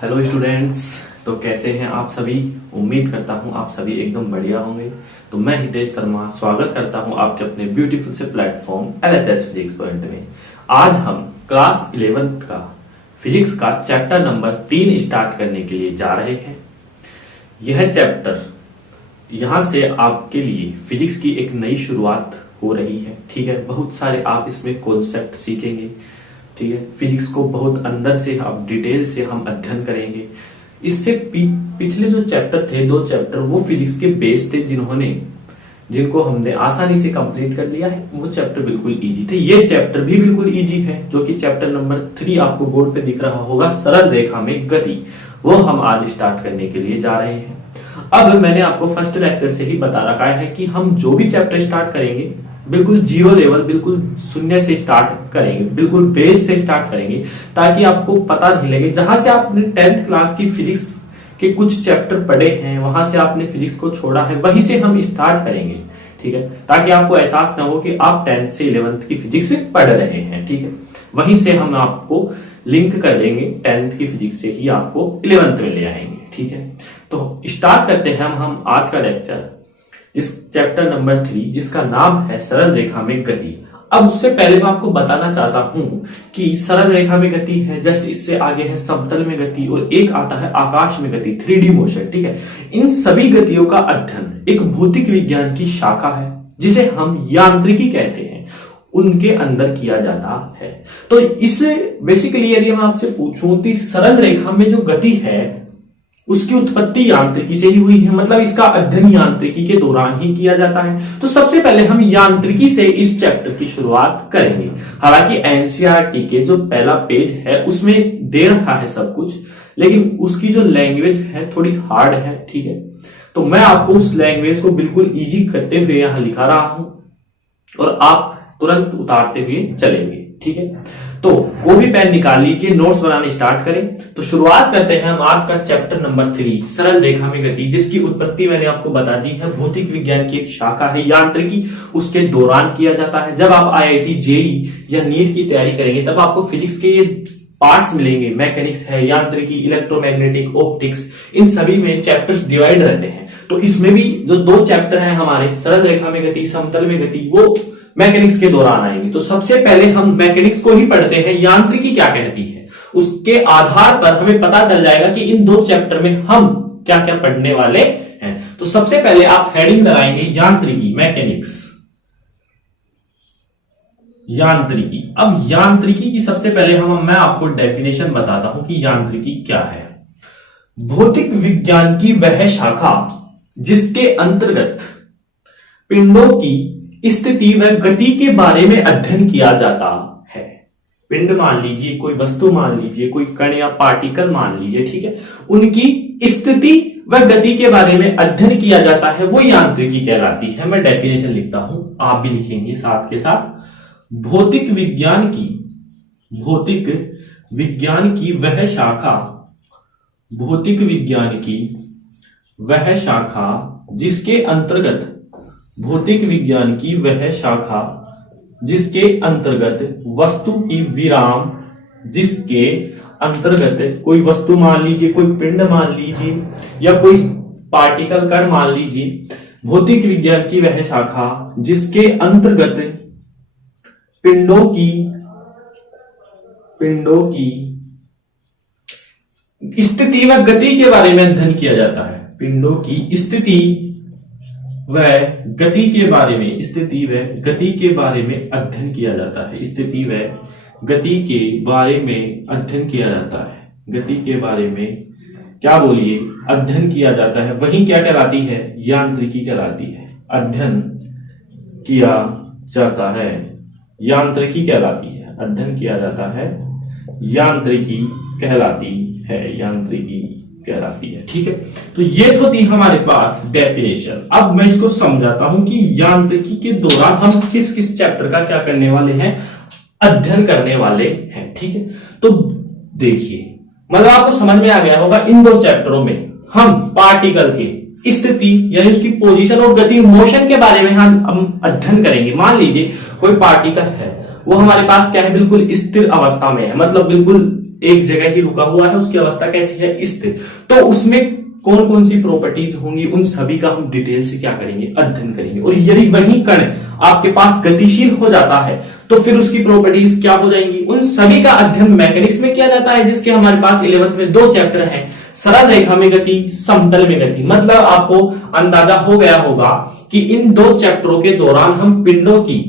Hello students. तो कैसे हैं आप सभी। उम्मीद करता हूं आप सभी एकदम बढ़िया होंगे। तो मैं हितेश शर्मा स्वागत करता हूं आपके अपने ब्यूटीफुल से प्लेटफॉर्म LHS फिजिक्स पॉइंट में। आज हम क्लास 11th का फिजिक्स का चैप्टर नंबर 3 स्टार्ट करने के लिए जा रहे हैं। यह चैप्टर यहां से आपके लिए फिजिक्स की एक नई शुरुआत हो रही है। ठीक है, बहुत सारे आप इसमें कॉन्सेप्ट सीखेंगे। ठीक है, फिजिक्स को बहुत अंदर से अब डिटेल से हम अध्ययन करेंगे। इससे पिछले जो चैप्टर थे, 2 चैप्टर, वो फिजिक्स के बेस थे जिनको हमने आसानी से कंप्लीट कर लिया है। वो चैप्टर बिल्कुल इजी थे। ये चैप्टर भी बिल्कुल इजी है, जो कि चैप्टर नंबर 3 आपको बोर्ड पे दिख रहा होगा, सरल रेखा में गति। वो हम आज स्टार्ट करने के लिए जा रहे हैं। अब मैंने आपको फर्स्ट लेक्चर से ही बता रखा है कि हम जो भी चैप्टर स्टार्ट करेंगे बिल्कुल जीरो लेवल, बिल्कुल शून्य से स्टार्ट करेंगे, बिल्कुल बेस से स्टार्ट करेंगे, ताकि आपको पता नहीं लगे। जहां से आपने 10th क्लास की फिजिक्स के कुछ चैप्टर पढ़े हैं, वहां से आपने फिजिक्स को छोड़ा है, वहीं से हम स्टार्ट करेंगे। ठीक है, ताकि आपको एहसास ना हो कि आप 10th से 11th की फिजिक्स पढ़ रहे हैं। ठीक है, वहीं से हम आपको लिंक कर देंगे, 10th की फिजिक्स से ही आपको 11th में ले आएंगे। ठीक है, तो स्टार्ट करते हैं हम आज का लेक्चर, इस चैप्टर नंबर 3, जिसका नाम है सरल रेखा में गति। अब उससे पहले मैं आपको बताना चाहता हूं कि सरल रेखा में गति है, जस्ट इससे आगे है समतल में गति, और एक आता है आकाश में गति, 3D मोशन। ठीक है, इन सभी गतियों का अध्ययन एक भौतिक विज्ञान की शाखा है, जिसे हम यांत्रिकी कहते हैं, उनके अंदर किया जाता है। तो इससे बेसिकली यदि मैं आपसे पूछूं कि सरल रेखा में जो गति है उसकी उत्पत्ति यांत्रिकी से ही हुई है, मतलब इसका अध्ययन यांत्रिकी के दौरान ही किया जाता है। तो सबसे पहले हम यांत्रिकी से इस चैप्टर की शुरुआत करेंगे। हालांकि एनसीईआरटी के जो पहला पेज है उसमें दे रखा है सब कुछ, लेकिन उसकी जो लैंग्वेज है थोड़ी हार्ड है। ठीक है, तो मैं आपको उस लैंग्वेज को बिल्कुल इजी करते हुए यहां लिखा रहा हूं और आप तुरंत उतारते हुए चलेंगे। ठीक है, तो कॉपी पेन निकाल लीजिए, नोट्स बनाने स्टार्ट करें। तो शुरुआत करते हैं हम आज का चैप्टर नंबर 3, सरल रेखा में गति, जिसकी उत्पत्ति मैंने आपको बता दी है, भौतिक विज्ञान की एक शाखा है। यांत्रिकी उसके दौरान किया जाता है। जब आप IIT जेईई या नीट की तैयारी करेंगे तब आपको फिजिक्स के ये पार्ट्स मिलेंगे, मैकेनिक्स है, यांत्रिकी, इलेक्ट्रोमैग्नेटिक, ऑप्टिक्स, इन सभी में चैप्टर्स डिवाइड रहते हैं। तो इसमें भी जो 2 चैप्टर हैं हमारे, सरल रेखा में गति, समतल में गति, वो मैकेनिक्स के दौरान आएंगे। तो सबसे पहले हम मैकेनिक्स को ही पढ़ते हैं, यांत्रिकी क्या कहती है। उसके आधार पर हमें पता चल जाएगा कि इन 2 चैप्टर में हम क्या क्या पढ़ने वाले हैं। तो सबसे पहले आप हेडिंग लगाएंगे यांत्रिकी, मैकेनिक्स, यांत्रिकी। अब यांत्रिकी की सबसे पहले मैं आपको डेफिनेशन बताता हूं कि यांत्रिकी क्या है। भौतिक विज्ञान की वह शाखा जिसके अंतर्गत पिंडों की स्थिति व गति के बारे में अध्ययन किया जाता है। पिंड मान लीजिए, कोई वस्तु मान लीजिए, कोई कण या पार्टिकल मान लीजिए, ठीक है, उनकी स्थिति व गति के बारे में अध्ययन किया जाता है, वो यांत्रिकी कहलाती है। मैं डेफिनेशन लिखता हूं, आप भी लिखेंगे साथ के साथ। भौतिक विज्ञान की वह शाखा, भौतिक विज्ञान की वह शाखा जिसके अंतर्गत, भौतिक विज्ञान की वह शाखा जिसके अंतर्गत वस्तु की विराम, जिसके अंतर्गत कोई वस्तु मान लीजिए, कोई पिंड मान लीजिए, या कोई पार्टिकल कण मान लीजिए। भौतिक विज्ञान की वह शाखा जिसके अंतर्गत पिंडों की स्थिति व गति के बारे में अध्ययन किया जाता है। पिंडों की स्थिति व गति के बारे में, स्थिति व गति के बारे में अध्ययन किया जाता है। स्थिति व गति के बारे में अध्ययन किया जाता है। गति के बारे में क्या बोलिए, अध्ययन किया जाता है। वही क्या कहलाती है, यांत्रिकी कहलाती है। अध्ययन किया जाता है, यांत्रिकी कहलाती है। अध्ययन किया जाता है, यांत्रिकी कहलाती है, यांत्रिकी कहलाती है। ठीक है, तो ये तो थी हमारे पास डेफिनेशन। अब मैं इसको समझाता हूं कि यांत्रिकी के दौरान हम किस किस चैप्टर का क्या करने वाले हैं, अध्ययन करने वाले हैं। ठीक है, तो देखिए, मतलब आपको समझ में आ गया होगा, इन 2 चैप्टरों में हम पार्टिकल के स्थिति यानी उसकी पोजीशन और गति, मोशन के बारे में हम अध्ययन करेंगे। मान लीजिए कोई पार्टिकल है, वो हमारे पास क्या है, बिल्कुल स्थिर अवस्था में है, मतलब बिल्कुल एक जगह ही रुका हुआ है, उसकी अवस्था कैसी है, स्थिर। तो उसमें कौन कौन सी प्रॉपर्टीज होंगी, उन सभी का हम डिटेल से क्या करेंगे, अध्ययन करेंगे। और यदि वही कण आपके पास गतिशील हो जाता है तो फिर उसकी प्रॉपर्टीज क्या हो जाएंगी, उन सभी का अध्ययन मैकेनिक्स में किया जाता है, जिसके हमारे पास 11th में 2 चैप्टर हैं, सरल रेखा में गति, समतल में गति। मतलब आपको अंदाजा हो गया होगा कि इन 2 चैप्टरों के दौरान हम पिंडों की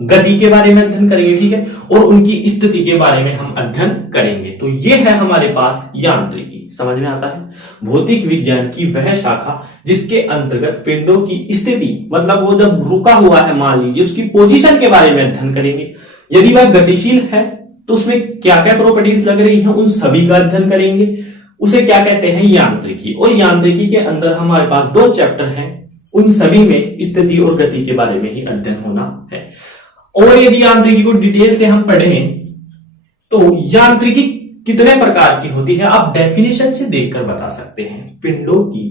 गति के बारे में अध्ययन करेंगे, ठीक है, और उनकी स्थिति के बारे में हम अध्ययन करेंगे। तो ये है हमारे पास यांत्रिकी। समझ में आता है। भौतिक विज्ञान की वह शाखा जिसके अंतर्गत पिंडों की स्थिति, मतलब वो जब रुका हुआ है मान लीजिए, उसकी पोजीशन के बारे में अध्ययन करेंगे। यदि वह गतिशील है तो उसमें क्या क्या प्रॉपर्टीज लग रही है, उन सभी का अध्ययन करेंगे। उसे क्या कहते हैं, यांत्रिकी। और यांत्रिकी के अंदर हमारे पास 2 चैप्टर हैं, उन सभी में स्थिति और गति के बारे में ही अध्ययन होना है। और यदि यांत्रिकी को डिटेल से हम पढ़ें तो यांत्रिकी कितने प्रकार की होती है, आप डेफिनेशन से देखकर बता सकते हैं। पिंडों की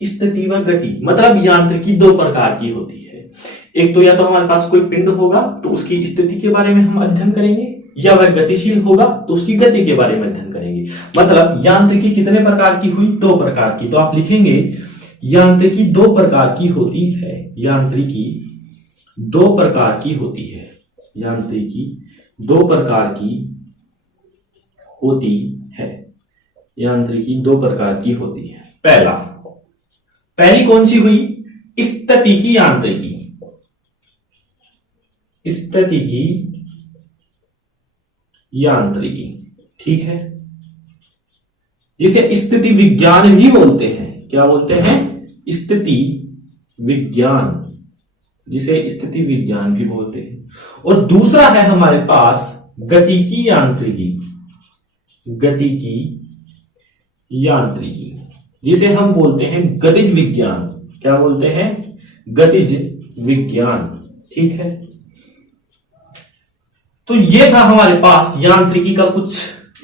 स्थिति व गति, मतलब यांत्रिकी 2 प्रकार की होती है। एक तो या तो हमारे पास कोई पिंड होगा तो उसकी स्थिति के बारे में हम अध्ययन करेंगे, या वह गतिशील होगा तो उसकी गति के बारे में अध्ययन करेंगे। मतलब यांत्रिकी कितने प्रकार की हुई, 2 प्रकार की। तो आप लिखेंगे यांत्रिकी 2 प्रकार की होती है। यांत्रिकी 2 प्रकार की होती है। यांत्रिकी 2 प्रकार की होती है। यांत्रिकी 2 प्रकार की होती है। पहली कौन सी हुई, स्थितिकी यांत्रिकी। स्थितिकी यांत्रिकी, ठीक है, जिसे स्थिति विज्ञान भी बोलते हैं। क्या बोलते हैं, स्थिति विज्ञान, जिसे स्थिति विज्ञान भी बोलते हैं। और दूसरा है हमारे पास गतिकी यांत्रिकी। गतिकी यांत्रिकी, जिसे हम बोलते हैं गतिज विज्ञान। क्या बोलते हैं, गतिज विज्ञान, ठीक है। तो ये था हमारे पास यांत्रिकी का कुछ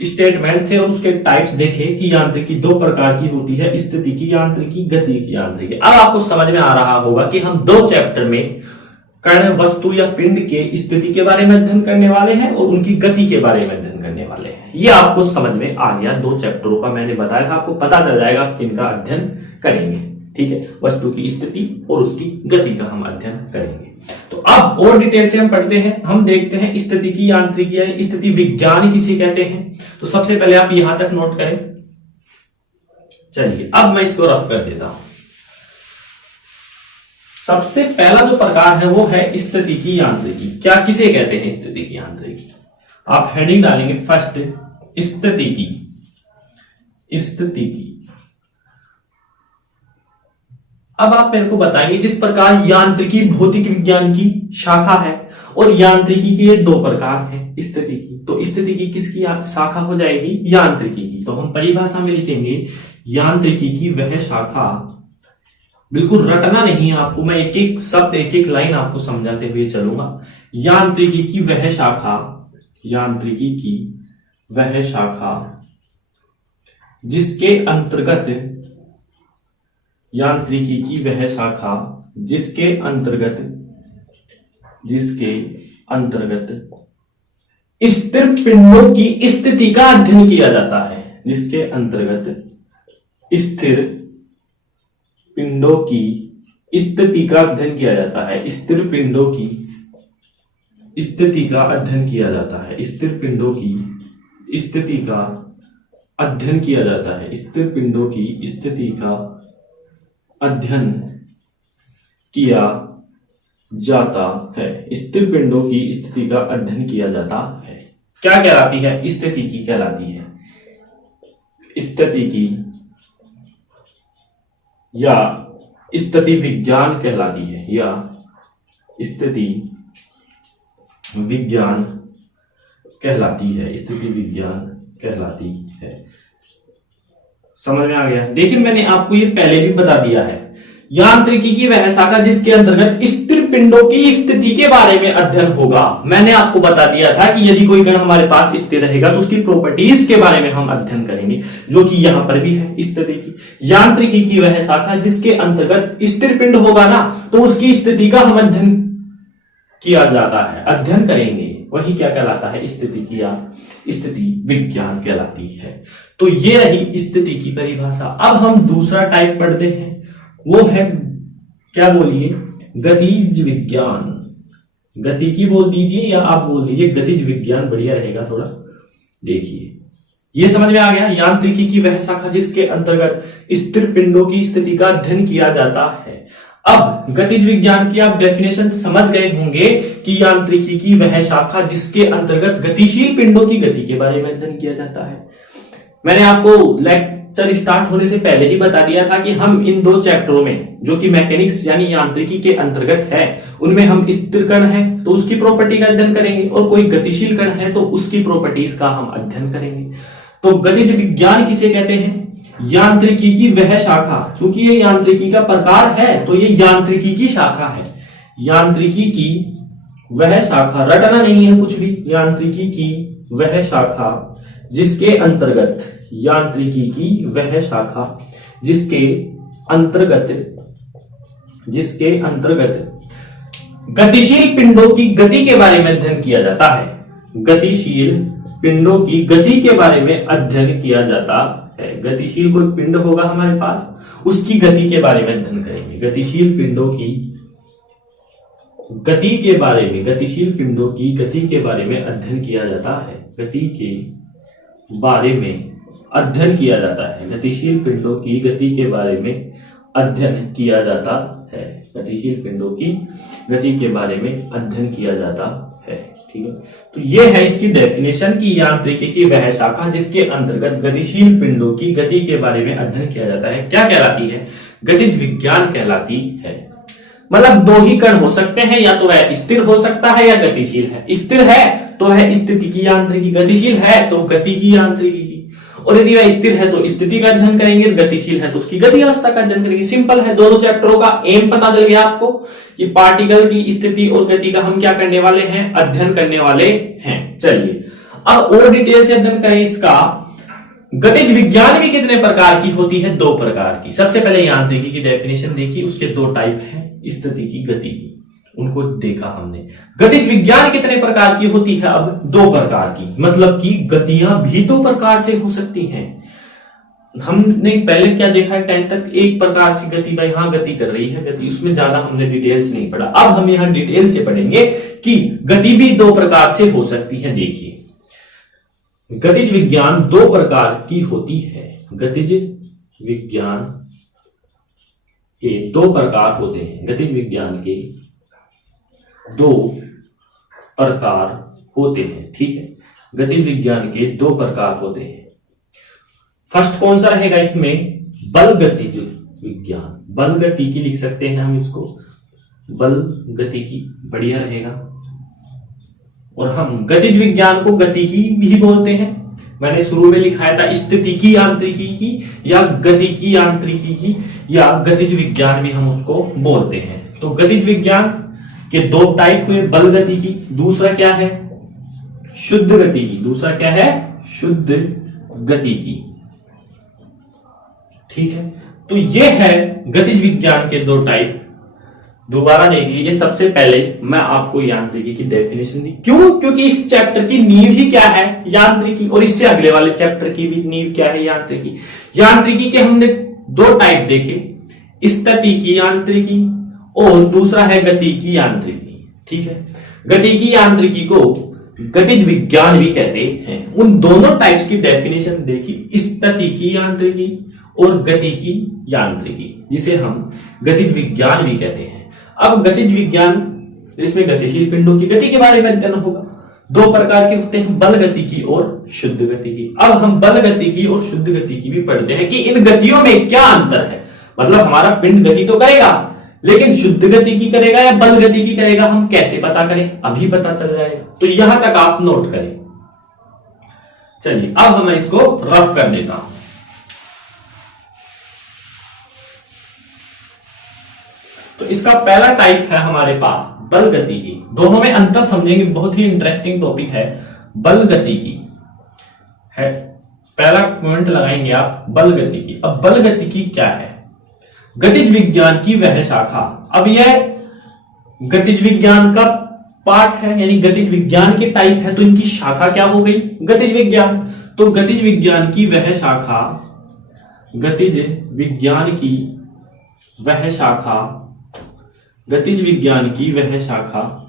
स्टेटमेंट थे और उसके टाइप्स देखे कि यांत्रिकी 2 प्रकार की होती है, स्थितिकी यांत्रिकी, गतिकी यांत्रिकी। अब आपको समझ में आ रहा होगा कि हम 2 चैप्टर में कण, वस्तु या पिंड के स्थिति के बारे में अध्ययन करने वाले हैं और उनकी गति के बारे में अध्ययन करने वाले हैं। ये आपको समझ में आ गया। 2 चैप्टरों का मैंने बताया था, आपको पता चल जाएगा किनका अध्ययन करेंगे, ठीक है। वस्तु की स्थिति और उसकी गति का हम अध्ययन करेंगे। तो अब और डिटेल से हम पढ़ते हैं। हम देखते हैं स्थिति की यांत्रिकी यानी स्थिति विज्ञान किसे कहते हैं। तो सबसे पहले आप यहां तक नोट करें। चलिए अब मैं इसको रफ कर देता हूं। सबसे पहला जो प्रकार है वो है स्थिति की यांत्रिकी। क्या किसे कहते हैं स्थिति की यांत्रिकी, आप हेडिंग डालेंगे फर्स्ट, स्थितिकी। स्थितिकी, अब आप मेरे को बताएंगे जिस प्रकार यांत्रिकी भौतिक विज्ञान की शाखा है और यांत्रिकी के 2 प्रकार हैं स्थितिकी, तो स्थितिकी किसकी शाखा हो जाएगी, यांत्रिकी की। तो हम परिभाषा में लिखेंगे यांत्रिकी की वह शाखा, बिल्कुल रटना नहीं है आपको, मैं एक एक शब्द एक एक लाइन आपको समझाते हुए चलूंगा। यांत्रिकी की वह शाखा, यांत्रिकी की वह शाखा जिसके अंतर्गत, यांत्रिकी की वह शाखा जिसके अंतर्गत स्थिर पिंडों की स्थिति का अध्ययन किया जाता है। जिसके अंतर्गत स्थिर पिंडों की स्थिति का अध्ययन किया जाता है। स्थिर पिंडों की स्थिति का अध्ययन किया जाता है। स्थिर पिंडों की स्थिति का अध्ययन किया जाता है। स्थिर पिंडों की स्थिति का अध्ययन किया जाता है। स्थिर पिंडों की स्थिति का अध्ययन किया जाता है। क्या कहलाती है, स्थितिकी कहलाती है। स्थितिकी या स्थिति विज्ञान कहलाती है, या स्थिति विज्ञान कहलाती है। स्थिति विज्ञान कहलाती है। समझ में आ गया। देखिए मैंने आपको ये पहले भी बता दिया है, यांत्रिकी की वह शाखा जिसके अंतर्गत स्थिर पिंडों की स्थिति के बारे में अध्ययन होगा। मैंने आपको बता दिया था कि यदि कोई कण हमारे पास स्थिर रहेगा तो उसकी प्रॉपर्टीज के बारे में हम अध्ययन करेंगे, जो कि यहां पर भी है स्थितिकी। यांत्रिकी की वह शाखा जिसके अंतर्गत स्थिर पिंड होगा ना, तो उसकी स्थिति का हम अध्ययन किया जाता है, अध्ययन करेंगे। वही क्या कहलाता है, स्थितिकी या स्थिति विज्ञान कहलाती है। तो ये रही स्थिति की परिभाषा। अब हम दूसरा टाइप पढ़ते हैं, वो है क्या बोलिए, गतिज विज्ञान। गतिकी बोल दीजिए या आप बोल दीजिए गतिज विज्ञान, बढ़िया रहेगा थोड़ा। देखिए ये समझ में आ गया, यांत्रिकी की वह शाखा जिसके अंतर्गत स्थिर पिंडों की स्थिति का अध्ययन किया जाता है। अब गतिज विज्ञान की आप डेफिनेशन समझ गए होंगे कि यांत्रिकी की वह शाखा जिसके अंतर्गत गतिशील पिंडों की गति के बारे में अध्ययन किया जाता है। मैंने आपको लेक्चर स्टार्ट होने से पहले ही बता दिया था कि हम इन दो चैप्टरों में, जो कि मैकेनिक्स यानी यांत्रिकी के अंतर्गत है, उनमें हम स्थिर कण है तो उसकी प्रॉपर्टी का अध्ययन करेंगे, और कोई गतिशील कण है तो उसकी प्रॉपर्टीज का हम अध्ययन करेंगे। तो गतिज विज्ञान किसे कहते हैं, यांत्रिकी की वह शाखा। चूंकि ये यांत्रिकी का प्रकार है तो ये यांत्रिकी की शाखा है। यांत्रिकी की वह शाखा, रटना नहीं है कुछ भी, यांत्रिकी की वह शाखा जिसके अंतर्गत, यांत्रिकी की वह शाखा जिसके अंतर्गत गतिशील पिंडों की गति के बारे में अध्ययन किया जाता है। गतिशील पिंडों की गति के बारे में अध्ययन किया जाता है। गतिशील कोई पिंड होगा हमारे पास, उसकी गति के बारे में अध्ययन करेंगे। गतिशील पिंडों की गति के बारे में, गतिशील पिंडों की गति के बारे में अध्ययन किया जाता है। गति के बारे में अध्ययन किया जाता है। गतिशील पिंडों की गति के बारे में अध्ययन किया जाता है। गतिशील पिंडों की गति के बारे में अध्ययन किया जाता है। ठीक है, तो ये है इसकी डेफिनेशन की यांत्रिकी की वह शाखा जिसके अंतर्गत गतिशील पिंडों की गति के बारे में अध्ययन किया जाता है। क्या कहलाती है, गतिज विज्ञान कहलाती है। मतलब दो ही कण हो सकते हैं, या तो वह स्थिर हो सकता है या गतिशील है। स्थिर है तो वह स्थिति की यांत्रिकी, गतिशील है तो गति की यांत्रिकी की। और यदि वह स्थिर है तो स्थिति का अध्ययन करेंगे, गतिशील है तो उसकी गति अवस्था का अध्ययन करेंगे। सिंपल है, दोनों चैप्टरों का एम पता चल गया आपको कि पार्टिकल की स्थिति और गति का हम क्या करने वाले हैं, अध्ययन करने वाले हैं। चलिए अब और डिटेल से अध्ययन करें इसका। गतिज विज्ञान भी कितने प्रकार की होती है, दो प्रकार की। सबसे पहले यांत्रिकी की डेफिनेशन देखी, उसके दो टाइप हैं, स्थिति की, गति की, उनको देखा हमने। गतिज विज्ञान कितने प्रकार की होती है, अब दो प्रकार की, मतलब कि गतियां भी दो प्रकार से हो सकती हैं। हमने पहले क्या देखा है 10 तक, एक प्रकार से गति, भाई हाँ गति कर रही है गति, उसमें ज्यादा हमने डिटेल्स नहीं पढ़ा। अब हम यहां डिटेल से पढ़ेंगे कि गति भी दो प्रकार से हो सकती है। देखिए गतिज विज्ञान दो प्रकार की होती है। गतिज विज्ञान के दो प्रकार होते हैं। गतिज विज्ञान के दो प्रकार होते हैं। ठीक है, गतिज विज्ञान के दो प्रकार होते हैं। फर्स्ट कौन सा रहेगा इसमें, बल गतिज विज्ञान। बल गति की लिख सकते हैं हम इसको, बल गति की, बढ़िया रहेगा। और हम गतिज विज्ञान को गति की भी बोलते हैं। मैंने शुरू में लिखाया था स्थिति की यांत्रिकी की, या गति की यांत्रिकी की, या गतिज विज्ञान भी हम उसको बोलते हैं। तो गतिज विज्ञान के दो टाइप हुए, बल गति की, दूसरा क्या है, शुद्ध गति की। दूसरा क्या है, शुद्ध गति की। ठीक है, तो ये है गतिज विज्ञान के दो टाइप। दोबारा देख लीजिए, सबसे पहले मैं आपको यांत्रिकी की डेफिनेशन दी। क्यों, क्योंकि इस चैप्टर की नींव ही क्या है, यांत्रिकी, और इससे अगले वाले चैप्टर की भी नींव क्या है, यांत्रिकी। यांत्रिकी के हमने दो टाइप देखे, स्थिति की यांत्रिकी और दूसरा है गति की यांत्रिकी। ठीक है, गति की यांत्रिकी को गतिज विज्ञान भी कहते हैं। उन दोनों टाइप्स की डेफिनेशन देखी, स्थिति की यांत्रिकी और गति की यांत्रिकी, जिसे हम गतिज विज्ञान भी कहते हैं। अब गतिज विज्ञान, इसमें गतिशील पिंडों की गति के बारे में अध्ययन होगा। दो प्रकार के होते हैं, बल गति की और शुद्ध गति की। अब हम बल गति की और शुद्ध गति की भी पढ़ते हैं कि इन गतियों में क्या अंतर है। मतलब हमारा पिंड गति तो करेगा, लेकिन शुद्ध गति की करेगा या बल गति की करेगा, हम कैसे पता करें, अभी पता चल जाएगा। तो यहां तक आप नोट करें। चलिए अब मैं इसको रफ कर देता हूं। तो इसका पहला टाइप है हमारे पास बल गति की। दोनों में अंतर समझेंगे, बहुत ही इंटरेस्टिंग टॉपिक है। बल गति की है, पहला पॉइंट लगाएंगे आप, बल गति की। अब बल गति की क्या है, गतिज विज्ञान की वह शाखा। अब यह गतिज विज्ञान का पार्ट है, यानी गतिज विज्ञान के टाइप है, तो इनकी शाखा क्या हो गई? गतिज विज्ञान। तो गतिज विज्ञान की वह शाखा, गतिज विज्ञान की वह शाखा, गतिज विज्ञान की वह शाखा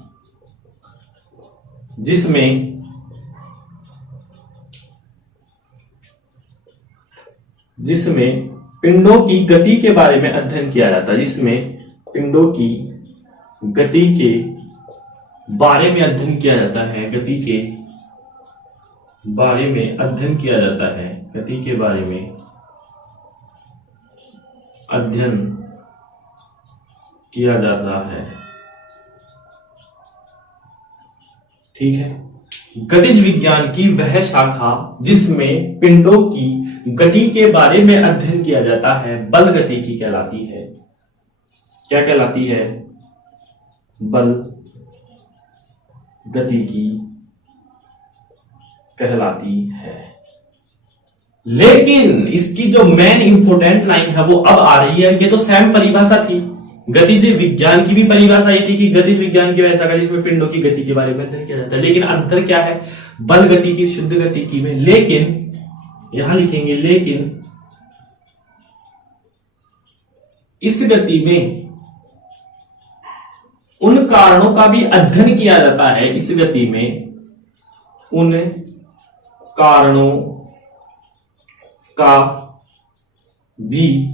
जिसमें पिंडों की गति के बारे में अध्ययन किया जाता है, जिसमें पिंडों की गति के बारे में अध्ययन किया जाता है, गति के बारे में अध्ययन किया जाता है, गति के बारे में अध्ययन किया जाता है। ठीक है, गतिज विज्ञान की वह शाखा जिसमें पिंडों की गति के बारे में अध्ययन किया जाता है, बल गतिकी कहलाती है। क्या कहलाती है? बल गतिकी कहलाती है। लेकिन इसकी जो मेन इंपोर्टेंट लाइन है वो अब आ रही है। ये तो सेम परिभाषा थी, गतिज विज्ञान की भी परिभाषा ये थी कि गतिज विज्ञान की वैसा जिसमें पिंडों की गति के बारे में अध्ययन किया जाता है। लेकिन अंतर क्या है बल गति की शुद्ध गति की में? लेकिन यहां लिखेंगे, लेकिन इस गति में उन कारणों का भी अध्ययन किया जाता है, इस गति में उन कारणों का भी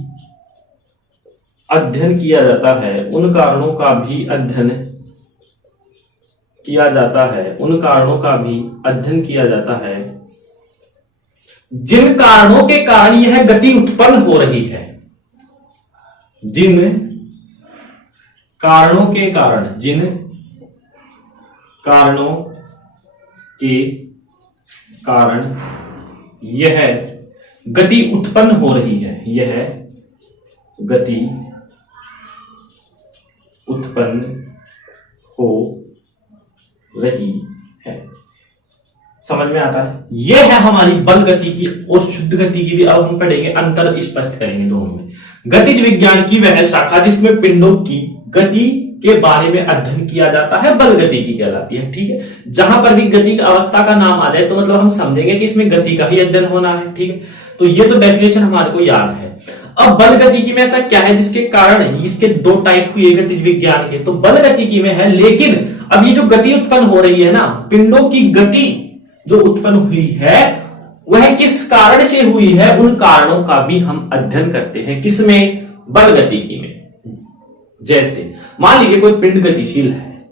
अध्ययन किया जाता है, उन कारणों का भी अध्ययन किया जाता है, उन कारणों का भी अध्ययन किया जाता है जिन कारणों के कारण यह गति उत्पन्न हो रही है, जिन कारणों के कारण, जिन कारणों के कारण यह गति उत्पन्न हो रही है, यह गति उत्पन्न हो रही है। समझ में आता है? यह है हमारी बल गति की और शुद्ध गति की भी अब हम पढ़ेंगे, अंतर स्पष्ट करेंगे दोनों में। गतिज विज्ञान की वह शाखा जिसमें पिंडों की गति के बारे में अध्ययन किया जाता है, बल गति की कहलाती है। ठीक है, जहां पर भी गति की अवस्था का नाम आ जाए तो मतलब हम समझेंगे कि इसमें गति का ही अध्ययन होना है। ठीक है, तो ये तो डेफिनेशन हमारे को याद है। अब बल गतिकी में ऐसा क्या है जिसके कारण इसके दो टाइप हुए गतिज विज्ञान के? तो बल गतिकी में है, लेकिन अब ये जो गति उत्पन्न हो रही है ना, पिंडों की गति जो उत्पन्न हुई है वह किस कारण से हुई है, उन कारणों का भी हम अध्ययन करते हैं। किसमें? बल गतिकी में। जैसे मान लीजिए कोई पिंड गतिशील है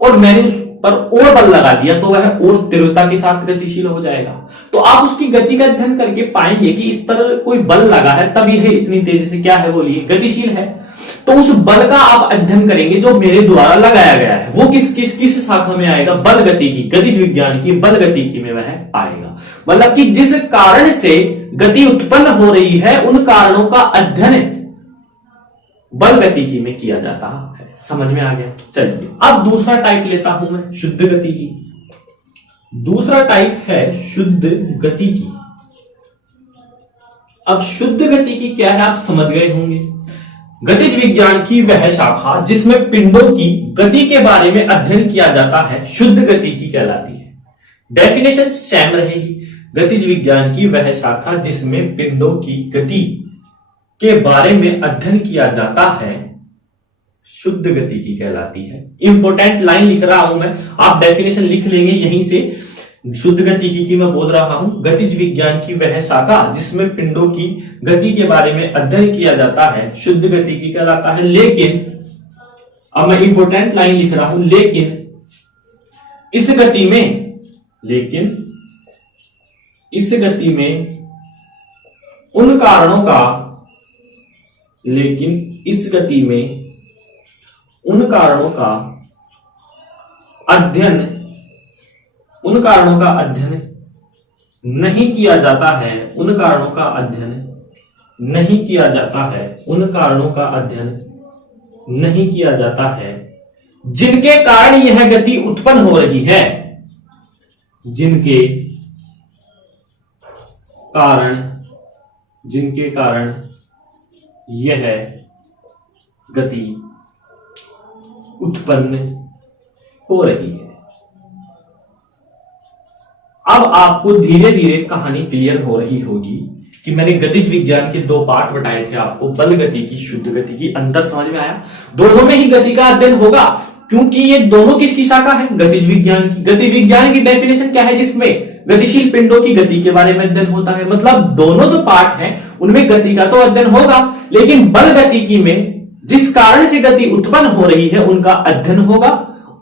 और मैंने उस पर और बल लगा दिया तो वह और तीव्रता के साथ गतिशील हो जाएगा। तो आप उसकी गति का अध्ययन करके पाएंगे कि इस पर कोई बल लगा है तब यह इतनी तेजी से क्या है, बोलिए, गतिशील है। तो उस बल का आप अध्ययन करेंगे जो मेरे द्वारा लगाया गया है, वो किस शाखा में आएगा? बल गति की, गतिज विज्ञान की बल गतिकी में वह आएगा। मतलब कि जिस कारण से गति उत्पन्न हो रही है उन कारणों का अध्ययन बल गतिकी में किया जाता है। समझ में आ गया? चलिए अब दूसरा टाइप लेता हूं मैं, शुद्ध गति की। दूसरा टाइप है शुद्ध गति की। अब शुद्ध गति की क्या है आप समझ गए होंगे। गतिज विज्ञान की वह शाखा जिसमें पिंडों की गति के बारे में अध्ययन किया जाता है, शुद्ध गति की कहलाती है। डेफिनेशन सेम रहेगी। गतिज विज्ञान की वह शाखा जिसमें पिंडों की गति के बारे में अध्ययन किया जाता है, शुद्ध गति की कहलाती है। इंपोर्टेंट लाइन लिख रहा हूं मैं, आप डेफिनेशन लिख लेंगे यहीं से। शुद्ध गतिकी की मैं बोल रहा हूं, गतिज विज्ञान की वह शाखा जिसमें पिंडों की गति के बारे में अध्ययन किया जाता है, शुद्ध गतिकी कहलाता है। लेकिन अब मैं इंपोर्टेंट लाइन लिख रहा हूं, लेकिन इस गति में उन कारणों का, लेकिन इस गति में उन कारणों का अध्ययन नहीं किया जाता है, उन कारणों का अध्ययन नहीं किया जाता है, उन कारणों का अध्ययन नहीं किया जाता है जिनके कारण यह गति उत्पन्न हो रही है, जिनके कारण यह गति उत्पन्न हो रही है। अब आपको धीरे धीरे कहानी क्लियर हो रही होगी कि मैंने गतिज विज्ञान के दो पार्ट बताए थे आपको, बल गति की, शुद्ध गति की। अंतर समझ में आया? दोनों में ही गति का अध्ययन होगा, क्योंकि ये दोनों किसकी शाखा है? गतिज विज्ञान की। गति विज्ञान की डेफिनेशन क्या है? जिसमें गतिशील पिंडों की गति के बारे में अध्ययन होता है। मतलब दोनों जो पार्ट हैं उनमें गति का तो अध्ययन होगा, लेकिन बल गतिकी में जिस कारण से गति उत्पन्न हो रही है उनका अध्ययन होगा,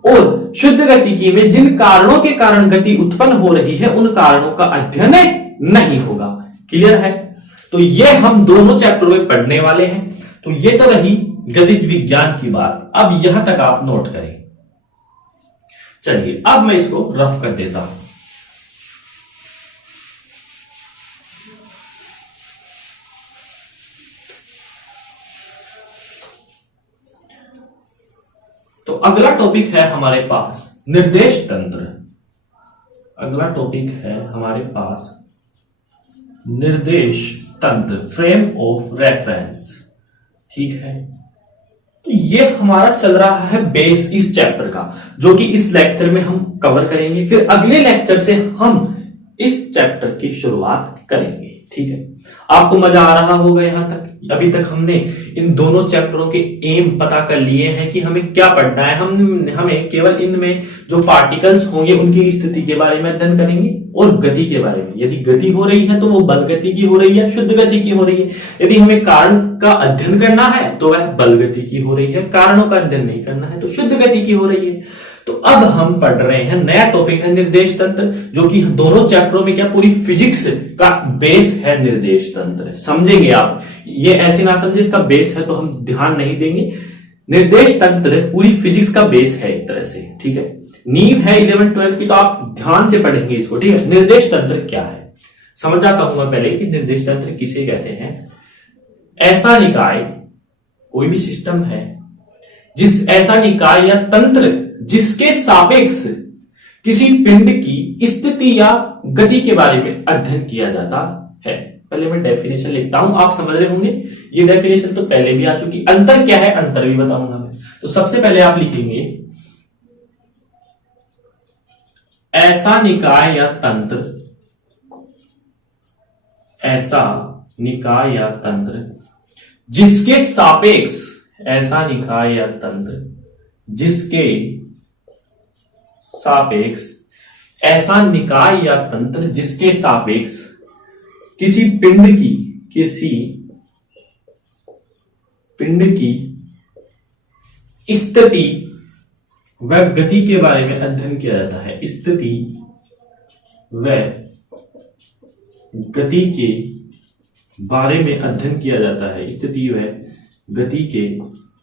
और शुद्ध गतिकी में जिन कारणों के कारण गति उत्पन्न हो रही है उन कारणों का अध्ययन नहीं होगा। क्लियर है? तो ये हम दोनों चैप्टर में पढ़ने वाले हैं। तो ये तो रही गतिज विज्ञान की बात। अब यहां तक आप नोट करें। चलिए अब मैं इसको रफ कर देता हूं। तो अगला टॉपिक है हमारे पास निर्देश तंत्र। अगला टॉपिक है हमारे पास निर्देश तंत्र, फ्रेम ऑफ रेफरेंस। ठीक है, तो ये हमारा चल रहा है बेस इस चैप्टर का, जो कि इस लेक्चर में हम कवर करेंगे। फिर अगले लेक्चर से हम इस चैप्टर की शुरुआत करेंगे। ठीक है, आपको मजा आ रहा होगा यहां तक? अभी तक हमने इन दोनों चैप्टरों के एम पता कर लिए हैं कि हमें क्या पढ़ना है। हमें केवल इनमें जो पार्टिकल्स होंगे उनकी स्थिति के बारे में अध्ययन करेंगे और गति के बारे में। यदि गति हो रही है तो वो बल गति की हो रही है, शुद्ध गति की हो रही है। यदि हमें कारण का अध्ययन करना है तो वह बल गति की हो रही है, कारणों का अध्ययन नहीं करना है तो शुद्ध गति की हो रही है। तो अब हम पढ़ रहे हैं नया टॉपिक है निर्देश तंत्र, जो कि दोनों चैप्टरों में क्या पूरी फिजिक्स का बेस है निर्देश तंत्र। समझेंगे आप, ये ऐसे ना समझे इसका बेस है तो हम ध्यान नहीं देंगे। निर्देश तंत्र पूरी फिजिक्स का बेस है एक तरह से। ठीक है, नींव है 11-12 की, तो आप ध्यान से पढ़ेंगे इसको। ठीक है, निर्देश तंत्र क्या है समझाता हूं मैं पहले कि निर्देश तंत्र किसे कहते हैं। ऐसा निकाय, कोई भी सिस्टम है जिस ऐसा निकाय या तंत्र जिसके सापेक्ष किसी पिंड की स्थिति या गति के बारे में अध्ययन किया जाता है। पहले मैं डेफिनेशन लिखता हूं, आप समझ रहे होंगे। ये डेफिनेशन तो पहले भी आ चुकी। अंतर क्या है, अंतर भी बताऊंगा मैं। तो सबसे पहले आप लिखेंगे ऐसा निकाय या तंत्र, ऐसा निकाय या तंत्र जिसके सापेक्ष, ऐसा निकाय या तंत्र जिसके सापेक्ष, ऐसा निकाय या तंत्र जिसके सापेक्ष किसी पिंड की स्थिति व गति के बारे में अध्ययन किया जाता है। स्थिति व गति के बारे में अध्ययन किया जाता है। स्थिति व गति के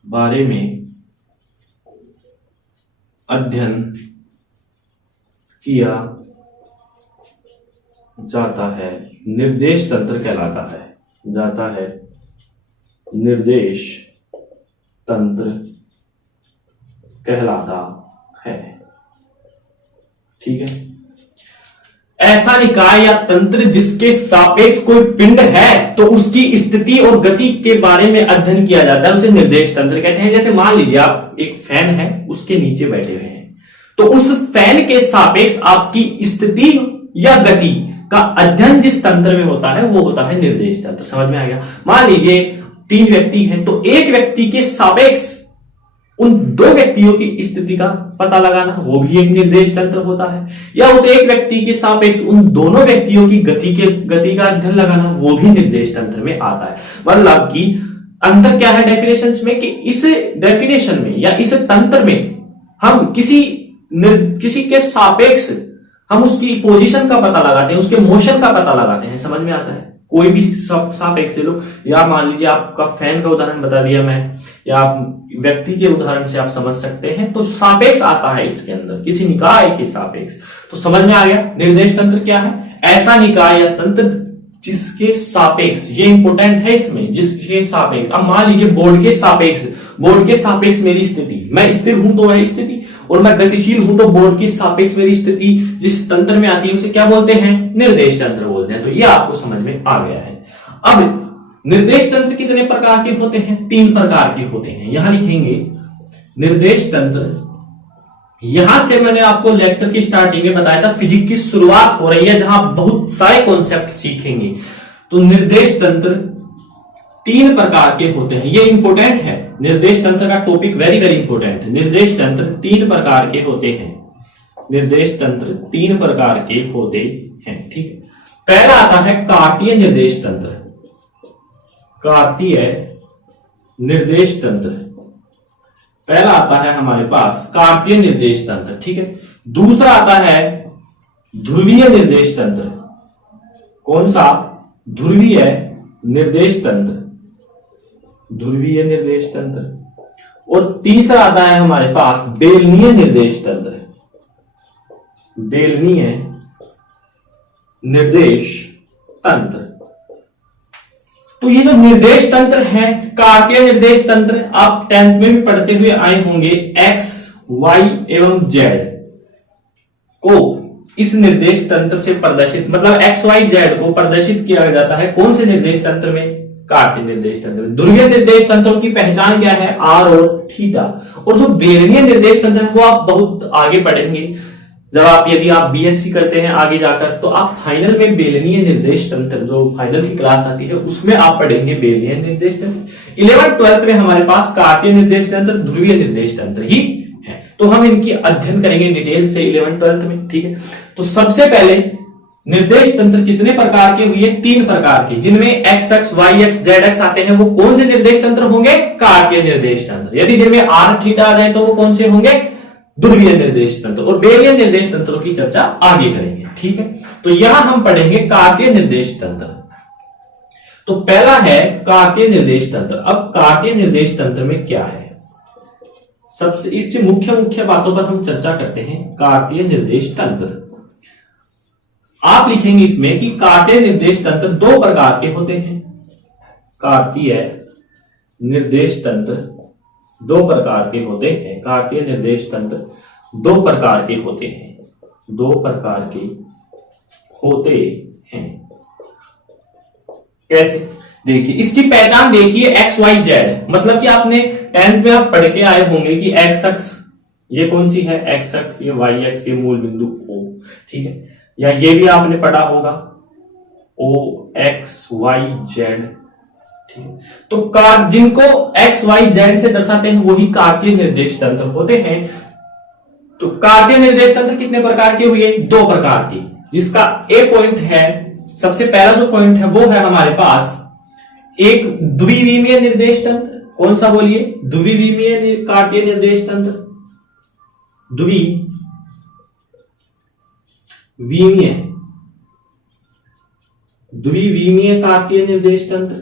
बारे में अध्ययन किया जाता है, निर्देश तंत्र कहलाता है, जाता है निर्देश तंत्र कहलाता है। ठीक है, ऐसा निकाय या तंत्र जिसके सापेक्ष कोई पिंड है तो उसकी स्थिति और गति के बारे में अध्ययन किया जाता है, उसे निर्देश तंत्र कहते हैं। जैसे मान लीजिए आप एक फैन है, उसके नीचे बैठे हुए हैं, तो उस फैन के सापेक्ष आपकी स्थिति या गति का अध्ययन जिस तंत्र में होता है वो होता है निर्देश तंत्र। समझ में आ गया? मान लीजिए 3 व्यक्ति हैं, तो एक व्यक्ति के सापेक्ष उन 2 व्यक्तियों की स्थिति का पता लगाना वो भी एक निर्देश तंत्र होता है, या उस एक व्यक्ति के सापेक्ष उन दोनों व्यक्तियों की गति का अध्ययन लगाना वो भी निर्देश तंत्र में आता है। मतलब कि अंतर क्या है डेफिनेशंस में, कि इस डेफिनेशन में या इस तंत्र में हम किसी के सापेक्ष हम उसकी पोजीशन का पता लगाते हैं, उसके मोशन का पता लगाते हैं। समझ में आता है? कोई भी सापेक्ष ले लो, या मान लीजिए आपका फैन का उदाहरण बता दिया मैं, या आप व्यक्ति के उदाहरण से आप समझ सकते हैं। तो सापेक्ष आता है इसके अंदर, किसी निकाय के सापेक्ष। तो समझ में आ गया निर्देश तंत्र क्या है। ऐसा निकाय या तंत्र जिसके सापेक्ष, ये इंपोर्टेंट है इसमें, जिसके सापेक्ष। अब मान लीजिए बोर्ड के सापेक्ष मेरी स्थिति, मैं स्थिर हूं तो वह स्थिति, और मैं गतिशील हूं तो बोर्ड के सापेक्ष मेरी स्थिति जिस तंत्र में आती है उसे क्या बोलते हैं? निर्देश तंत्र बोलते हैं। तो ये आपको समझ में आ गया है। अब निर्देश तंत्र कितने प्रकार के होते हैं? 3 प्रकार के होते हैं। यहां लिखेंगे निर्देश तंत्र यहां से मैंने आपको लेक्चर की स्टार्टिंग में बताया था फिजिक्स की शुरुआत हो रही है जहां बहुत सारे कॉन्सेप्ट सीखेंगे। तो निर्देश तंत्र 3 प्रकार के होते हैं, ये इंपॉर्टेंट है। निर्देश तंत्र का टॉपिक वेरी वेरी इंपॉर्टेंट है। निर्देश तंत्र 3 प्रकार के होते हैं। निर्देश तंत्र 3 प्रकार के होते हैं, ठीक है। पहला आता है कार्तीय निर्देश तंत्र। कार्तीय निर्देश तंत्र पहला आता है हमारे पास कार्तीय निर्देश तंत्र, ठीक है। दूसरा आता है ध्रुवीय निर्देश तंत्र। कौन सा? ध्रुवीय निर्देश तंत्र, ध्रुवीय निर्देश तंत्र। और तीसरा आता है हमारे पास बेलनीय निर्देश तंत्र। बेलनीय निर्देश तंत्र। तो ये जो निर्देश तंत्र है, कार्तीय निर्देश तंत्र, आप 10th में भी पढ़ते हुए आए होंगे। एक्स, वाई एवं जेड को इस निर्देश तंत्र से प्रदर्शित, मतलब एक्स वाई जेड को प्रदर्शित किया जाता है कौन से निर्देश तंत्र में? कार्तीय निर्देश तंत्र में। ध्रुवीय निर्देश तंत्रों की पहचान क्या है? आर और थीटा। और जो बेलनीय निर्देश तंत्र है वो आप बहुत आगे पढ़ेंगे। जब आप, यदि आप बीएससी करते हैं आगे जाकर, तो आप फाइनल में बेलनीय निर्देश तंत्र, जो फाइनल की क्लास आती है उसमें आप पढ़ेंगे बेलनीय निर्देश तंत्र। 11th 12th में हमारे पास कार्तीय निर्देश तंत्र, ध्रुवीय निर्देश तंत्र ही है। तो हम इनकी अध्ययन करेंगे डिटेल से 11th 12th में, ठीक है। तो सबसे पहले निर्देश तंत्र कितने प्रकार के हुए? 3 प्रकार के, जिनमें X X, Y X, Z X आते हैं। वो कौन से निर्देश तंत्र होंगे? कार्तीय निर्देश तंत्र। यदि जिनमें आर थीटा आ जाए तो वो कौन से होंगे? ध्रुवीय निर्देश तंत्र। और बेलनीय निर्देश तंत्रों की चर्चा आगे करेंगे, ठीक है। तो यहां हम पढ़ेंगे कार्तीय निर्देश तंत्र। तो पहला है कार्तीय निर्देश तंत्र। अब कार्तीय निर्देश तंत्र में क्या है? सबसे इस मुख्य बातों पर हम चर्चा करते हैं। कार्तीय निर्देश तंत्र, आप लिखेंगे इसमें कि कार्तीय निर्देश तंत्र 2 प्रकार के होते हैं। कार्तीय निर्देश तंत्र 2 प्रकार के होते हैं। कार्तीय निर्देश तंत्र 2 प्रकार के होते हैं। 2 प्रकार के होते हैं। कैसे? देखिए, इसकी पहचान देखिए, एक्स वाई जेड। मतलब कि आपने 10th में आप पढ़ के आए होंगे कि एक्स अक्ष ये कौन सी है? एक्स अक्ष। ये वाई अक्ष, ये मूल बिंदु O, ठीक है। या ये भी आपने पढ़ा होगा O एक्स वाई जेड, ठीक है। तो जिनको एक्स वाई जेड से दर्शाते हैं वही कार्तीय निर्देश तंत्र होते हैं। तो कार्तीय निर्देश तंत्र कितने प्रकार के हुए? 2 प्रकार के, जिसका ए पॉइंट है, सबसे पहला जो पॉइंट है वो है हमारे पास एक द्विविमीय निर्देश तंत्र। कौन सा? बोलिए। द्विविमीय कार्तीय निर्देश तंत्र। द्विविमीय कार्तीय निर्देश तंत्र।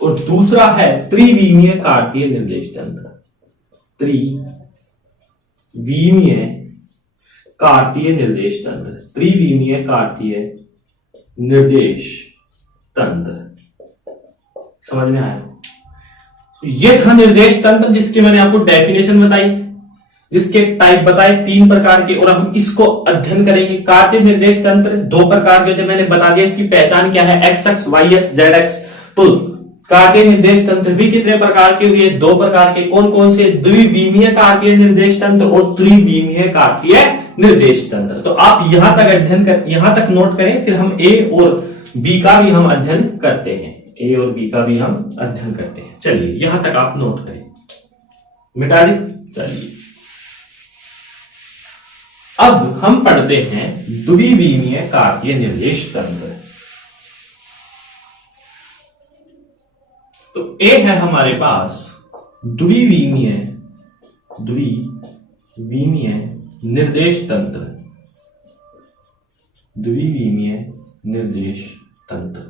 और दूसरा है त्रिविमीय कार्तीय निर्देश तंत्र। त्रिविमीय कार्तीय निर्देश तंत्र। त्रिविमीय कार्तीय निर्देश तंत्र, समझ में आया? तो ये था निर्देश तंत्र, जिसके मैंने आपको डेफिनेशन बताई, जिसके टाइप बताए 3 प्रकार के, और हम इसको अध्ययन करेंगे। कार्तीय निर्देश तंत्र 2 प्रकार के, जो मैंने बता दिया। इसकी पहचान क्या है? X X, Y X, Z X. तो कार्तीय निर्देश तंत्र भी कितने प्रकार के हुए? 2 प्रकार के। कौन कौन से? द्विविमीय कार्तीय निर्देश तंत्र और त्रिविमीय कार्तीय निर्देश तंत्र। तो आप यहां तक यहां तक नोट करें, फिर हम ए और बी का भी हम अध्ययन करते हैं। ए और बी का भी हम अध्ययन करते हैं। चलिए, यहां तक आप नोट करें। मिटा दी। चलिए, अब हम पढ़ते हैं द्विविमीय कार्तीय निर्देश तंत्र। तो ए है हमारे पास द्विविमीय निर्देश तंत्र। द्विविमीय निर्देश तंत्र,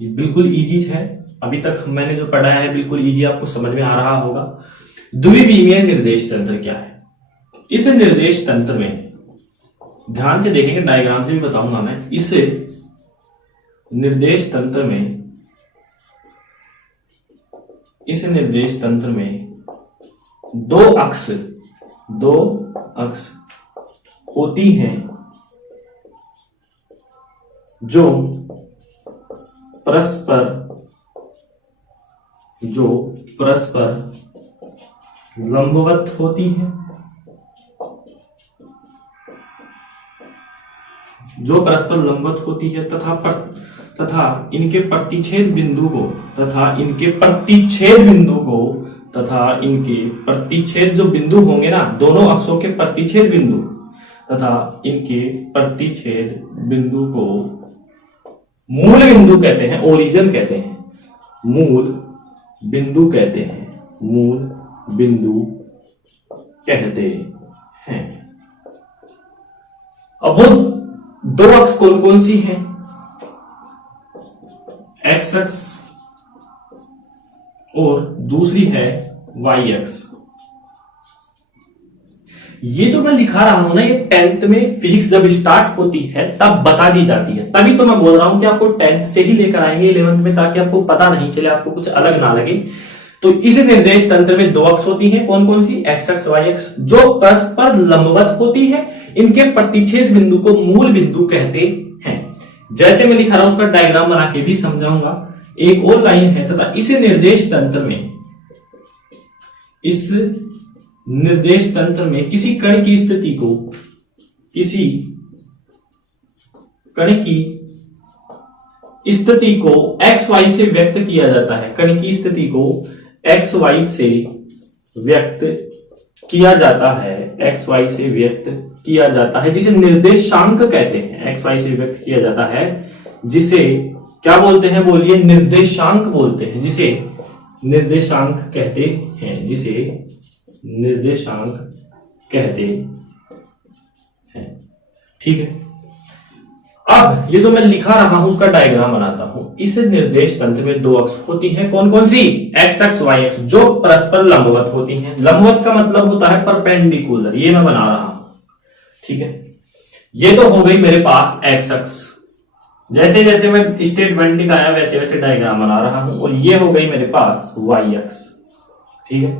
ये बिल्कुल इजी है। अभी तक मैंने जो पढ़ा है बिल्कुल इजी, आपको समझ में आ रहा होगा। द्विविमीय निर्देश तंत्र क्या है? इस निर्देश तंत्र में ध्यान से देखेंगे, डायग्राम से भी बताऊंगा मैं। इस निर्देश तंत्र में 2 अक्ष होती हैं जो परस्पर लंबवत होती हैं, जो परस्पर लंबवत होती है तथा इनके प्रतिच्छेद बिंदु को प्रतिच्छेद जो बिंदु होंगे ना, दोनों अक्षों के प्रतिच्छेद बिंदु तथा इनके प्रतिच्छेद बिंदु को मूल बिंदु कहते हैं, ओरिजिन कहते हैं, मूल बिंदु कहते हैं। अब वो दो अक्ष कौन कौन सी हैं? एक्स अक्ष और दूसरी है वाई अक्ष। ये जो मैं लिखा रहा हूं ना, ये 10th में फिजिक्स जब स्टार्ट होती है तब बता दी जाती है। तभी तो मैं बोल रहा हूं कि आपको 10th से ही लेकर आएंगे 11th में, ताकि आपको पता नहीं चले, आपको कुछ अलग ना लगे। तो इस निर्देश तंत्र में दो अक्ष होती हैं, कौन कौन सी? एक्स अक्ष, वाई अक्ष, जो परस्पर लंबवत होती है। इनके प्रतिच्छेद बिंदु को मूल बिंदु कहते हैं। जैसे मैं लिखा रहा हूं उसका डायग्राम बना के भी समझाऊंगा। एक और लाइन है, तथा इस निर्देश तंत्र में किसी कण की स्थिति को एक्स वाई से व्यक्त किया जाता है। कण की स्थिति को एक्स वाई से व्यक्त किया जाता है, जिसे निर्देशांक कहते हैं। एक्स वाई से व्यक्त किया जाता है, जिसे क्या बोलते हैं? बोलिए, निर्देशांक बोलते हैं, जिसे निर्देशांक कहते हैं। ठीक है। अब ये जो मैं लिखा रहा हूं उसका डायग्राम बनाता हूं। इस निर्देश तंत्र में दो अक्ष होती हैं, कौन कौन सी? एक्स अक्ष, वाई अक्ष, जो परस्पर लंबवत होती हैं। लंबवत का मतलब होता है परपेंडिकुलर। ये मैं बना रहा हूं, ठीक है। ये तो हो गई मेरे पास एक्स अक्ष। जैसे जैसे मैं स्टेटमेंट लिखाया वैसे वैसे डायग्राम बना रहा हूं। और ये हो गई मेरे पास वाई अक्ष, ठीक है,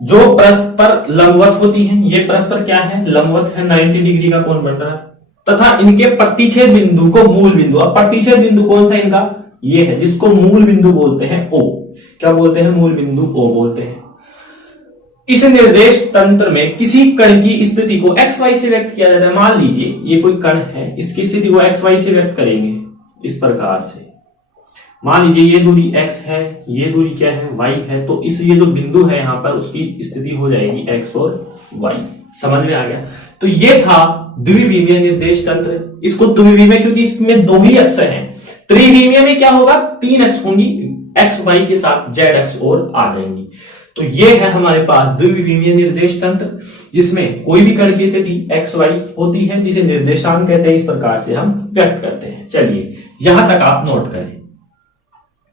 जो परस्पर लंबवत होती हैं। ये परस्पर क्या है? लंबवत है, 90 डिग्री का कोण बन रहा है, तथा इनके प्रतिच्छेद बिंदु को मूल बिंदु। अब प्रतिच्छेद बिंदु कौन सा इनका? ये है, जिसको मूल बिंदु बोलते हैं, ओ। क्या बोलते हैं? मूल बिंदु ओ बोलते हैं। इस निर्देश तंत्र में किसी कण की स्थिति को एक्स वाई से व्यक्त किया जाता है। मान लीजिए ये कोई कण है, इसकी स्थिति को एक्स वाई से व्यक्त करेंगे इस प्रकार से। मान लीजिए ये दूरी x है, ये दूरी क्या है? y है। तो इस ये जो बिंदु है यहां पर, उसकी स्थिति हो जाएगी x और y। समझ में आ गया? तो ये था द्विविमीय निर्देश तंत्र। इसको द्विविमीय क्योंकि इसमें दो ही अक्ष हैं। त्रिविमीय में क्या होगा? तीन अक्ष होंगी, x y के साथ z अक्ष और आ जाएंगी। तो ये है हमारे पास द्विविमीय निर्देश तंत्र, जिसमें कोई भी कण की स्थिति x y होती है, जिसे निर्देशांक कहते हैं। इस प्रकार से हम व्यक्त करते हैं। चलिए यहां तक आप नोट करें,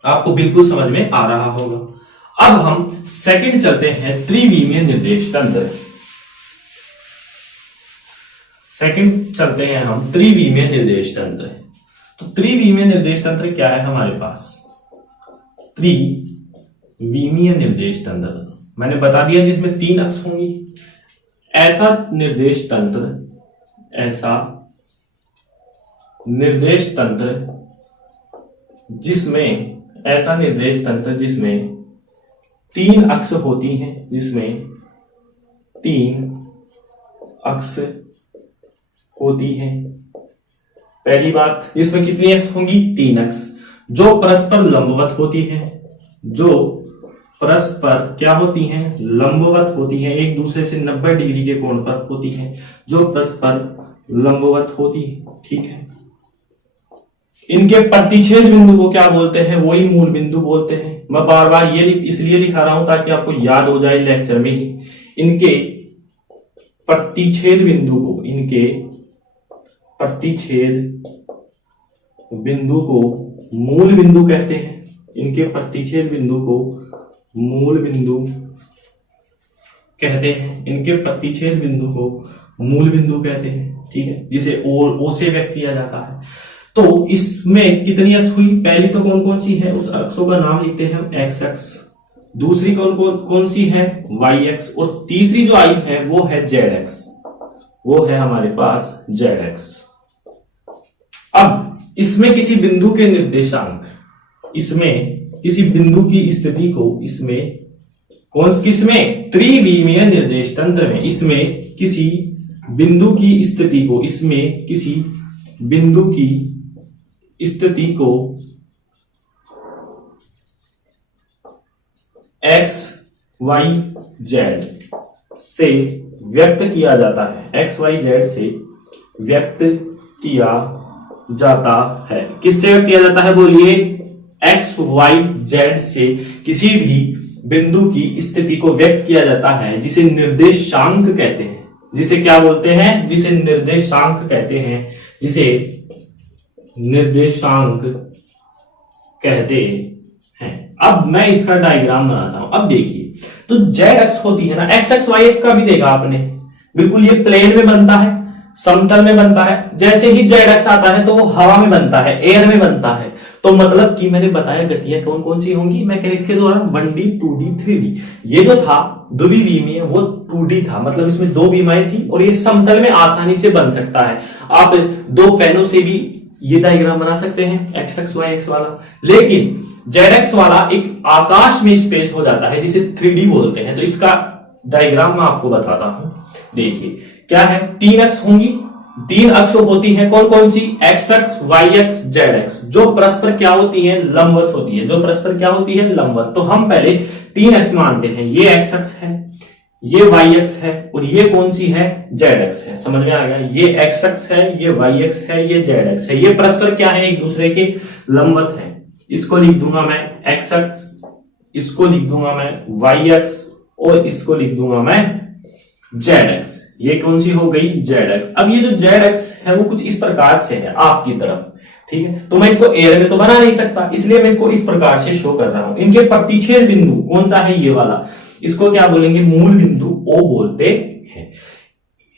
आपको बिल्कुल समझ में आ रहा होगा। अब हम सेकंड चलते हैं, त्रिविमीय निर्देश तंत्र। सेकंड चलते हैं हम त्रिविमीय निर्देश तंत्र। तो त्रिविमीय निर्देश तंत्र क्या है हमारे पास? त्रिविमीय निर्देश तंत्र मैंने बता दिया, जिसमें तीन अक्ष होंगी। ऐसा निर्देश तंत्र जिसमें तीन अक्ष होती हैं, पहली बात, इसमें कितनी अक्ष होंगी? तीन अक्ष, जो परस्पर लंबवत होती हैं। जो परस्पर क्या होती हैं? लंबवत होती हैं, एक दूसरे से 90 डिग्री के कोण पर होती हैं, जो परस्पर लंबवत होती है। ठीक है। इनके प्रतिच्छेद बिंदु को क्या बोलते हैं? वही मूल बिंदु बोलते हैं। मैं बार बार ये इसलिए लिखा रहा हूं ताकि आपको याद हो जाए लेक्चर में ही। इनके प्रतिच्छेद बिंदु को मूल बिंदु कहते हैं। इनके प्रतिच्छेद बिंदु को मूल बिंदु कहते हैं। ठीक है, जिसे ओ से व्यक्त किया जाता है। तो इसमें कितनी अक्ष हुई? पहली तो कौन कौन सी है? उस अक्षों का नाम लिखते हैं हम एक्स अक्ष। दूसरी कौन सी है? वाई अक्ष। और तीसरी जो आई है वो है जेड अक्ष। वो है हमारे पास जेड अक्ष। अब इसमें किसी बिंदु के निर्देशांक किसी बिंदु की स्थिति को इसमें किसमें त्रिविमीय निर्देश तंत्र में इसमें किसी बिंदु की स्थिति को एक्स वाई जेड से व्यक्त किया जाता है। एक्स वाई जेड से व्यक्त किया जाता है। किससे व्यक्त किया जाता है बोलिए? एक्स वाई जेड से किसी भी बिंदु की स्थिति को व्यक्त किया जाता है, जिसे निर्देशांक कहते हैं। जिसे क्या बोलते हैं? जिसे निर्देशांक कहते हैं। जिसे निर्देशांक कहते हैं। अब मैं इसका डायग्राम बनाता हूं। अब देखिए, तो जेड एक्स होती है ना, एक्स एक्स वाई एक्स का भी देखा आपने, बिल्कुल ये प्लेन में बनता है, समतल में बनता है। जैसे ही जेड एक्स आता है तो वो हवा में बनता है, एयर में बनता है। तो मतलब कि मैंने बताया गतियां कौन कौन सी होंगी मैकेनिक्स के दौरान, 1D 2D 3D। ये जो था द्विविमीय वो 2D था, मतलब इसमें दो विमाएं थी और ये समतल में आसानी से बन सकता है। आप दो पेनों से भी ये डायग्राम बना सकते हैं, एक्स एक्स वाई एक्स वाला। लेकिन जेड एक्स वाला एक आकाश में स्पेस हो जाता है, जिसे 3D बोलते हैं। तो इसका डायग्राम मैं आपको बताता हूं। देखिए क्या है, 3 अक्ष होंगी, 3 अक्ष होती है कौन कौन सी? एक्स अक्ष, वाई अक्ष, जेड अक्ष, जो परस्पर क्या होती है? लंबवत होती है। जो परस्पर क्या होती है? लंबवत। तो हम पहले 3 अक्ष मानते हैं। ये एक्स अक्ष है, ये वाई अक्ष है और ये कौन सी है? जेड अक्ष है। समझ में आ गया? ये एक्स अक्ष है, ये वाई अक्ष है, ये जेड अक्ष है। ये परस्पर क्या है? एक दूसरे के लंबवत है। इसको लिख दूंगा मैं एक्स अक्ष, इसको लिख दूंगा मैं वाई अक्ष और इसको लिख दूंगा मैं जेड अक्ष। ये कौन सी हो गई? जेड अक्ष। अब ये जो जेड अक्ष है वो कुछ इस प्रकार से है आपकी तरफ, ठीक है। तो मैं इसको एयर में तो बना नहीं सकता, इसलिए मैं इसको इस प्रकार से शो कर रहा हूं। इनके प्रतिच्छेद बिंदु कौन सा है? ये वाला। इसको क्या बोलेंगे? मूल बिंदु O बोलते हैं।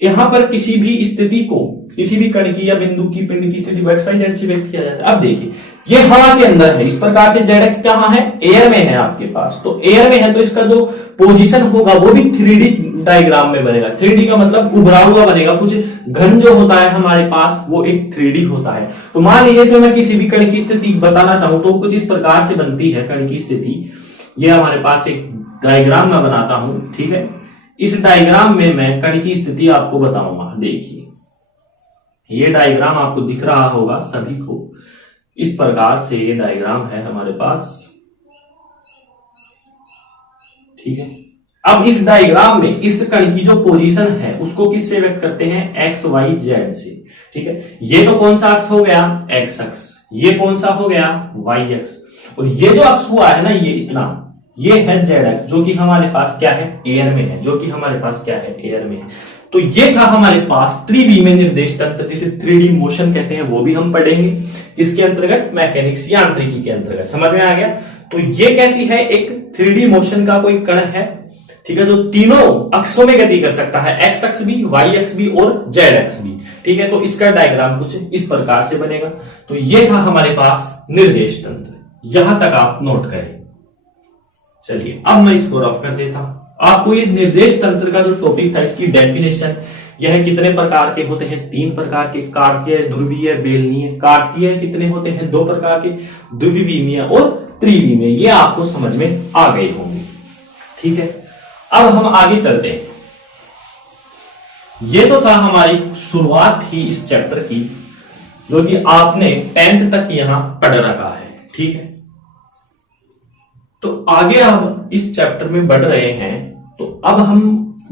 यहां पर किसी भी स्थिति को, किसी भी कण की या बिंदु की पिंड की स्थिति को एक्स वाई जेड से व्यक्त किया जाता है। अब देखिए ये हवा के अंदर है, इस प्रकार से जेड एक्स कहां है? एयर में है आपके पास। तो एयर में है तो इसका जो पोजीशन होगा वो भी 3D डायग्राम में बनेगा। 3D का मतलब उभरा हुआ बनेगा। कुछ घन जो होता है हमारे पास वो एक 3D होता है। तो मान लीजिए इसमें मैं किसी भी कण की स्थिति बताना चाहूं तो कुछ इस प्रकार से बनती है कण की स्थिति। ये हमारे पास एक डायग्राम मैं बनाता हूं, ठीक है। इस डायग्राम में मैं कण की स्थिति आपको बताऊंगा। देखिए ये डायग्राम आपको दिख रहा होगा सभी को। इस प्रकार से ये डायग्राम है हमारे पास, ठीक है। अब इस डायग्राम में इस कण की जो पोजीशन है उसको किससे व्यक्त करते हैं? एक्स वाई जेड से, ठीक है। ये तो कौन सा अक्ष हो गया? एक्स अक्ष। ये कौन सा हो गया? वाई अक्ष। और ये जो अक्ष हुआ है ना, ये इतना, ये है जेड अक्ष, जो कि हमारे पास क्या है? एयर में है। जो कि हमारे पास क्या है? एयर में है। तो ये था हमारे पास त्रिविमीय निर्देश तंत्र, जिसे 3D मोशन कहते हैं। वो भी हम पढ़ेंगे इसके अंतर्गत, मैकेनिक्स यांत्रिकी के अंतर्गत। समझ में आ गया? तो ये कैसी है? एक 3D मोशन का कोई कण है, ठीक है, जो तीनों अक्षों में गति कर सकता है, एक्स अक्ष भी, वाई अक्ष भी और जेड अक्ष भी, ठीक है। तो इसका डायग्राम कुछ इस प्रकार से बनेगा। तो ये था हमारे पास निर्देश तंत्र। यहां तक आप नोट करें। चलिए अब मैं इसको रफ कर देता हूं। आपको इस निर्देश तंत्र का जो टॉपिक था, इसकी डेफिनेशन, यह कितने प्रकार के होते हैं? 3 प्रकार के, कार्तीय, ध्रुवीय, बेलनीय। कार्तीय कितने होते हैं? 2 प्रकार के, द्विविमीय और त्रिविमीय। ये आपको समझ में आ गए होंगे, ठीक है। अब हम आगे चलते हैं। ये तो था हमारी शुरुआत थी इस चैप्टर की, जो कि आपने 10th तक यहां पढ़ रखा है, ठीक है। तो आगे हम इस चैप्टर में बढ़ रहे हैं। तो अब हम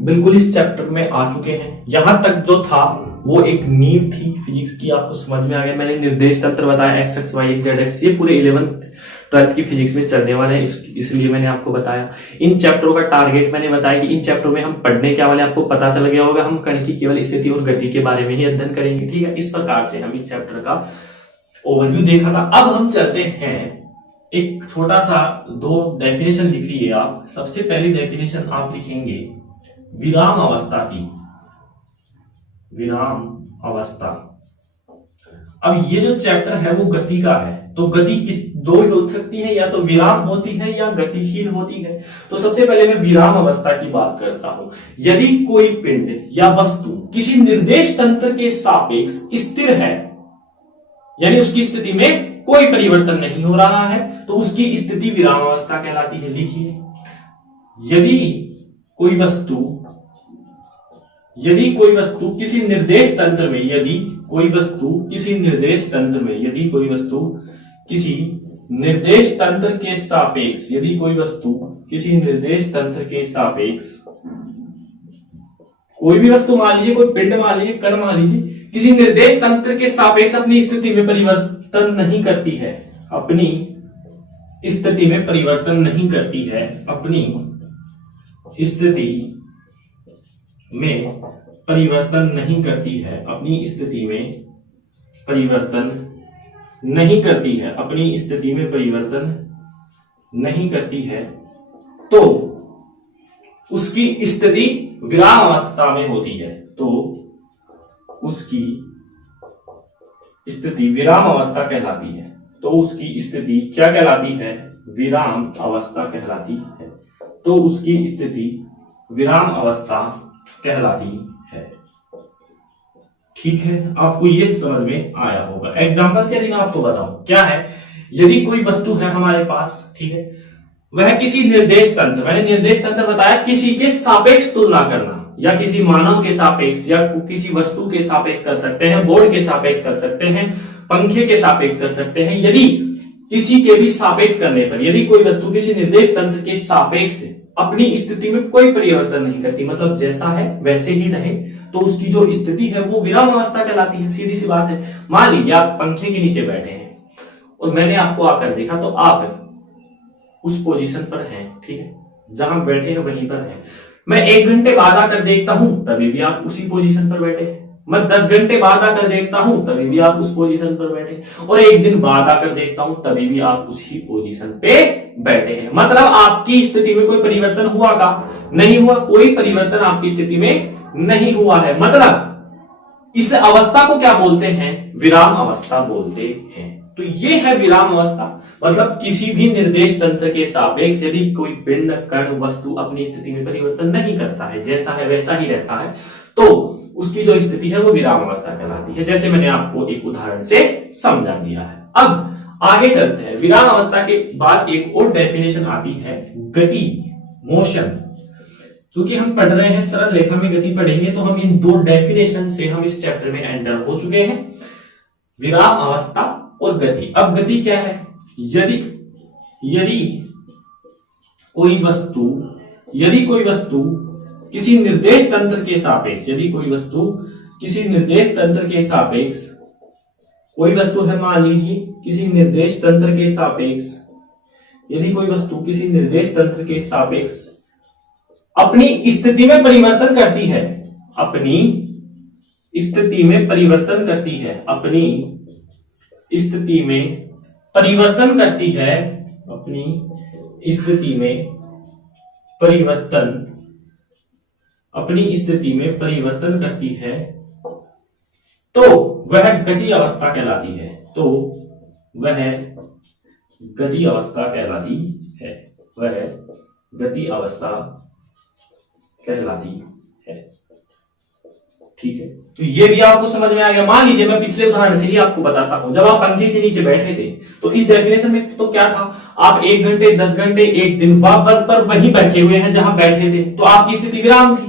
बिल्कुल इस चैप्टर में आ चुके हैं। यहां तक जो था वो एक नींव थी फिजिक्स की, आपको समझ में आ गया। मैंने निर्देश तंत्र बताया, X X Y Z X, ये पूरे 11th 12th की फिजिक्स में चलने वाले हैं, इसलिए मैंने आपको बताया। इन चैप्टरों का टारगेट मैंने बताया कि इन चैप्टरों में हम पढ़ने क्या वाले, आपको पता चल गया होगा। हम कण की केवल स्थिति और गति के बारे में ही अध्ययन करेंगे, ठीक है। इस प्रकार से हम इस चैप्टर का ओवरव्यू देखा था। अब हम चलते हैं, एक छोटा सा 2 डेफिनेशन लिखिए आप। सबसे पहली डेफिनेशन आप लिखेंगे विराम अवस्था की, विराम अवस्था। अब ये जो चैप्टर है वो गति का है। तो गति 2 ही हो सकती है, या तो विराम होती है या गतिशील होती है। तो सबसे पहले मैं विराम अवस्था की बात करता हूं। यदि कोई पिंड या वस्तु किसी निर्देश तंत्र के सापेक्ष स्थिर है, यानी उसकी स्थिति में कोई परिवर्तन नहीं हो रहा है तो उसकी स्थिति विरामावस्था कहलाती है। लिखिए, यदि कोई वस्तु किसी निर्देश तंत्र में, यदि कोई वस्तु किसी निर्देश तंत्र में, यदि कोई वस्तु किसी निर्देश तंत्र के सापेक्ष, यदि कोई वस्तु किसी निर्देश तंत्र के सापेक्ष, कोई भी वस्तु मान लीजिए, कोई पिंड मान लीजिए, कण मान लीजिए, किसी निर्देश तंत्र के सापेक्ष अपनी स्थिति में परिवर्तन नहीं करती है, अपनी स्थिति में परिवर्तन नहीं करती है, अपनी स्थिति में परिवर्तन नहीं करती है, अपनी स्थिति में परिवर्तन नहीं करती है, अपनी स्थिति में परिवर्तन नहीं करती है, तो उसकी स्थिति विराम अवस्था में होती है, तो उसकी स्थिति विराम अवस्था कहलाती है, तो उसकी स्थिति क्या कहलाती है? विराम अवस्था कहलाती है, तो उसकी स्थिति विराम अवस्था कहलाती है। ठीक है, आपको ये समझ में आया होगा। एग्जांपल से यदि मैं आपको बताऊं, क्या है, यदि कोई वस्तु है हमारे पास, ठीक है, वह किसी निर्देश तंत्र, मैंने निर्देश तंत्र बताया किसी के सापेक्ष तुलना करना, या किसी मानव के सापेक्ष, या किसी वस्तु के सापेक्ष कर सकते हैं, बोर्ड के सापेक्ष कर सकते हैं, पंखे के सापेक्ष कर सकते हैं। यदि किसी के भी सापेक्ष करने पर, यदि कोई वस्तु किसी निर्देश तंत्र के सापेक्ष अपनी स्थिति में कोई परिवर्तन नहीं करती, मतलब जैसा है वैसे ही रहे, तो उसकी जो स्थिति है वो विराम अवस्था कहलाती है। सीधी सी बात है। मान लीजिए आप पंखे के नीचे बैठे हैं और मैंने आपको आकर देखा, तो आप उस पोजीशन पर हैं, ठीक है, जहां बैठे हैं वहीं पर हैं। मैं 1 घंटे बाद आकर देखता हूं, तभी भी आप उसी पोजीशन पर बैठे हैं। मैं 10 घंटे बाद आकर देखता हूं, तभी भी आप उस पोजीशन पर बैठे, और 1 दिन बाद आकर देखता हूं, तभी भी आप उसी पोजीशन पे बैठे हैं। मतलब आपकी स्थिति में कोई परिवर्तन हुआ का? नहीं हुआ, कोई परिवर्तन आपकी स्थिति में नहीं हुआ है। मतलब इस अवस्था को क्या बोलते हैं? विराम अवस्था बोलते हैं। तो ये है विराम अवस्था। मतलब किसी भी निर्देश तंत्र के सापेक्ष यदि कोई पिंड, कण, वस्तु अपनी स्थिति में परिवर्तन नहीं करता है, जैसा है वैसा ही रहता है, तो उसकी जो स्थिति है वो विराम अवस्था कहलाती है। जैसे मैंने आपको एक उदाहरण से समझा दिया है। अब आगे चलते हैं। विराम अवस्था के बाद एक और डेफिनेशन आती है, गति, मोशन। क्योंकि हम पढ़ रहे हैं सरल रेखा में गति पढ़ेंगे, तो हम इन 2 डेफिनेशन से हम इस चैप्टर में एंटर हो चुके हैं, विराम अवस्था और गति। अब गति क्या है? यदि कोई वस्तु किसी निर्देश तंत्र के सापेक्ष, यदि कोई वस्तु किसी निर्देश तंत्र के सापेक्ष, कोई वस्तु है मान लीजिए किसी निर्देश तंत्र के सापेक्ष, यदि कोई वस्तु किसी निर्देश तंत्र के सापेक्ष अपनी स्थिति में परिवर्तन करती है, अपनी स्थिति में परिवर्तन करती है, अपनी स्थिति में परिवर्तन करती है, अपनी स्थिति में परिवर्तन, अपनी स्थिति में परिवर्तन करती है, तो वह गति अवस्था कहलाती है, तो वह गति अवस्था कहलाती है, वह गति अवस्था कहलाती है। ठीक है, तो ये भी आपको समझ में आ गया। मान लीजिए मैं पिछले उदाहरण से ही आपको बताता हूं, जब आप पंखे के नीचे बैठे थे तो इस डेफिनेशन में तो क्या था, आप 1 घंटे, 10 घंटे, 1 दिन पर वहीं बैठे हुए हैं जहां बैठे थे, तो आपकी स्थिति विराम थी।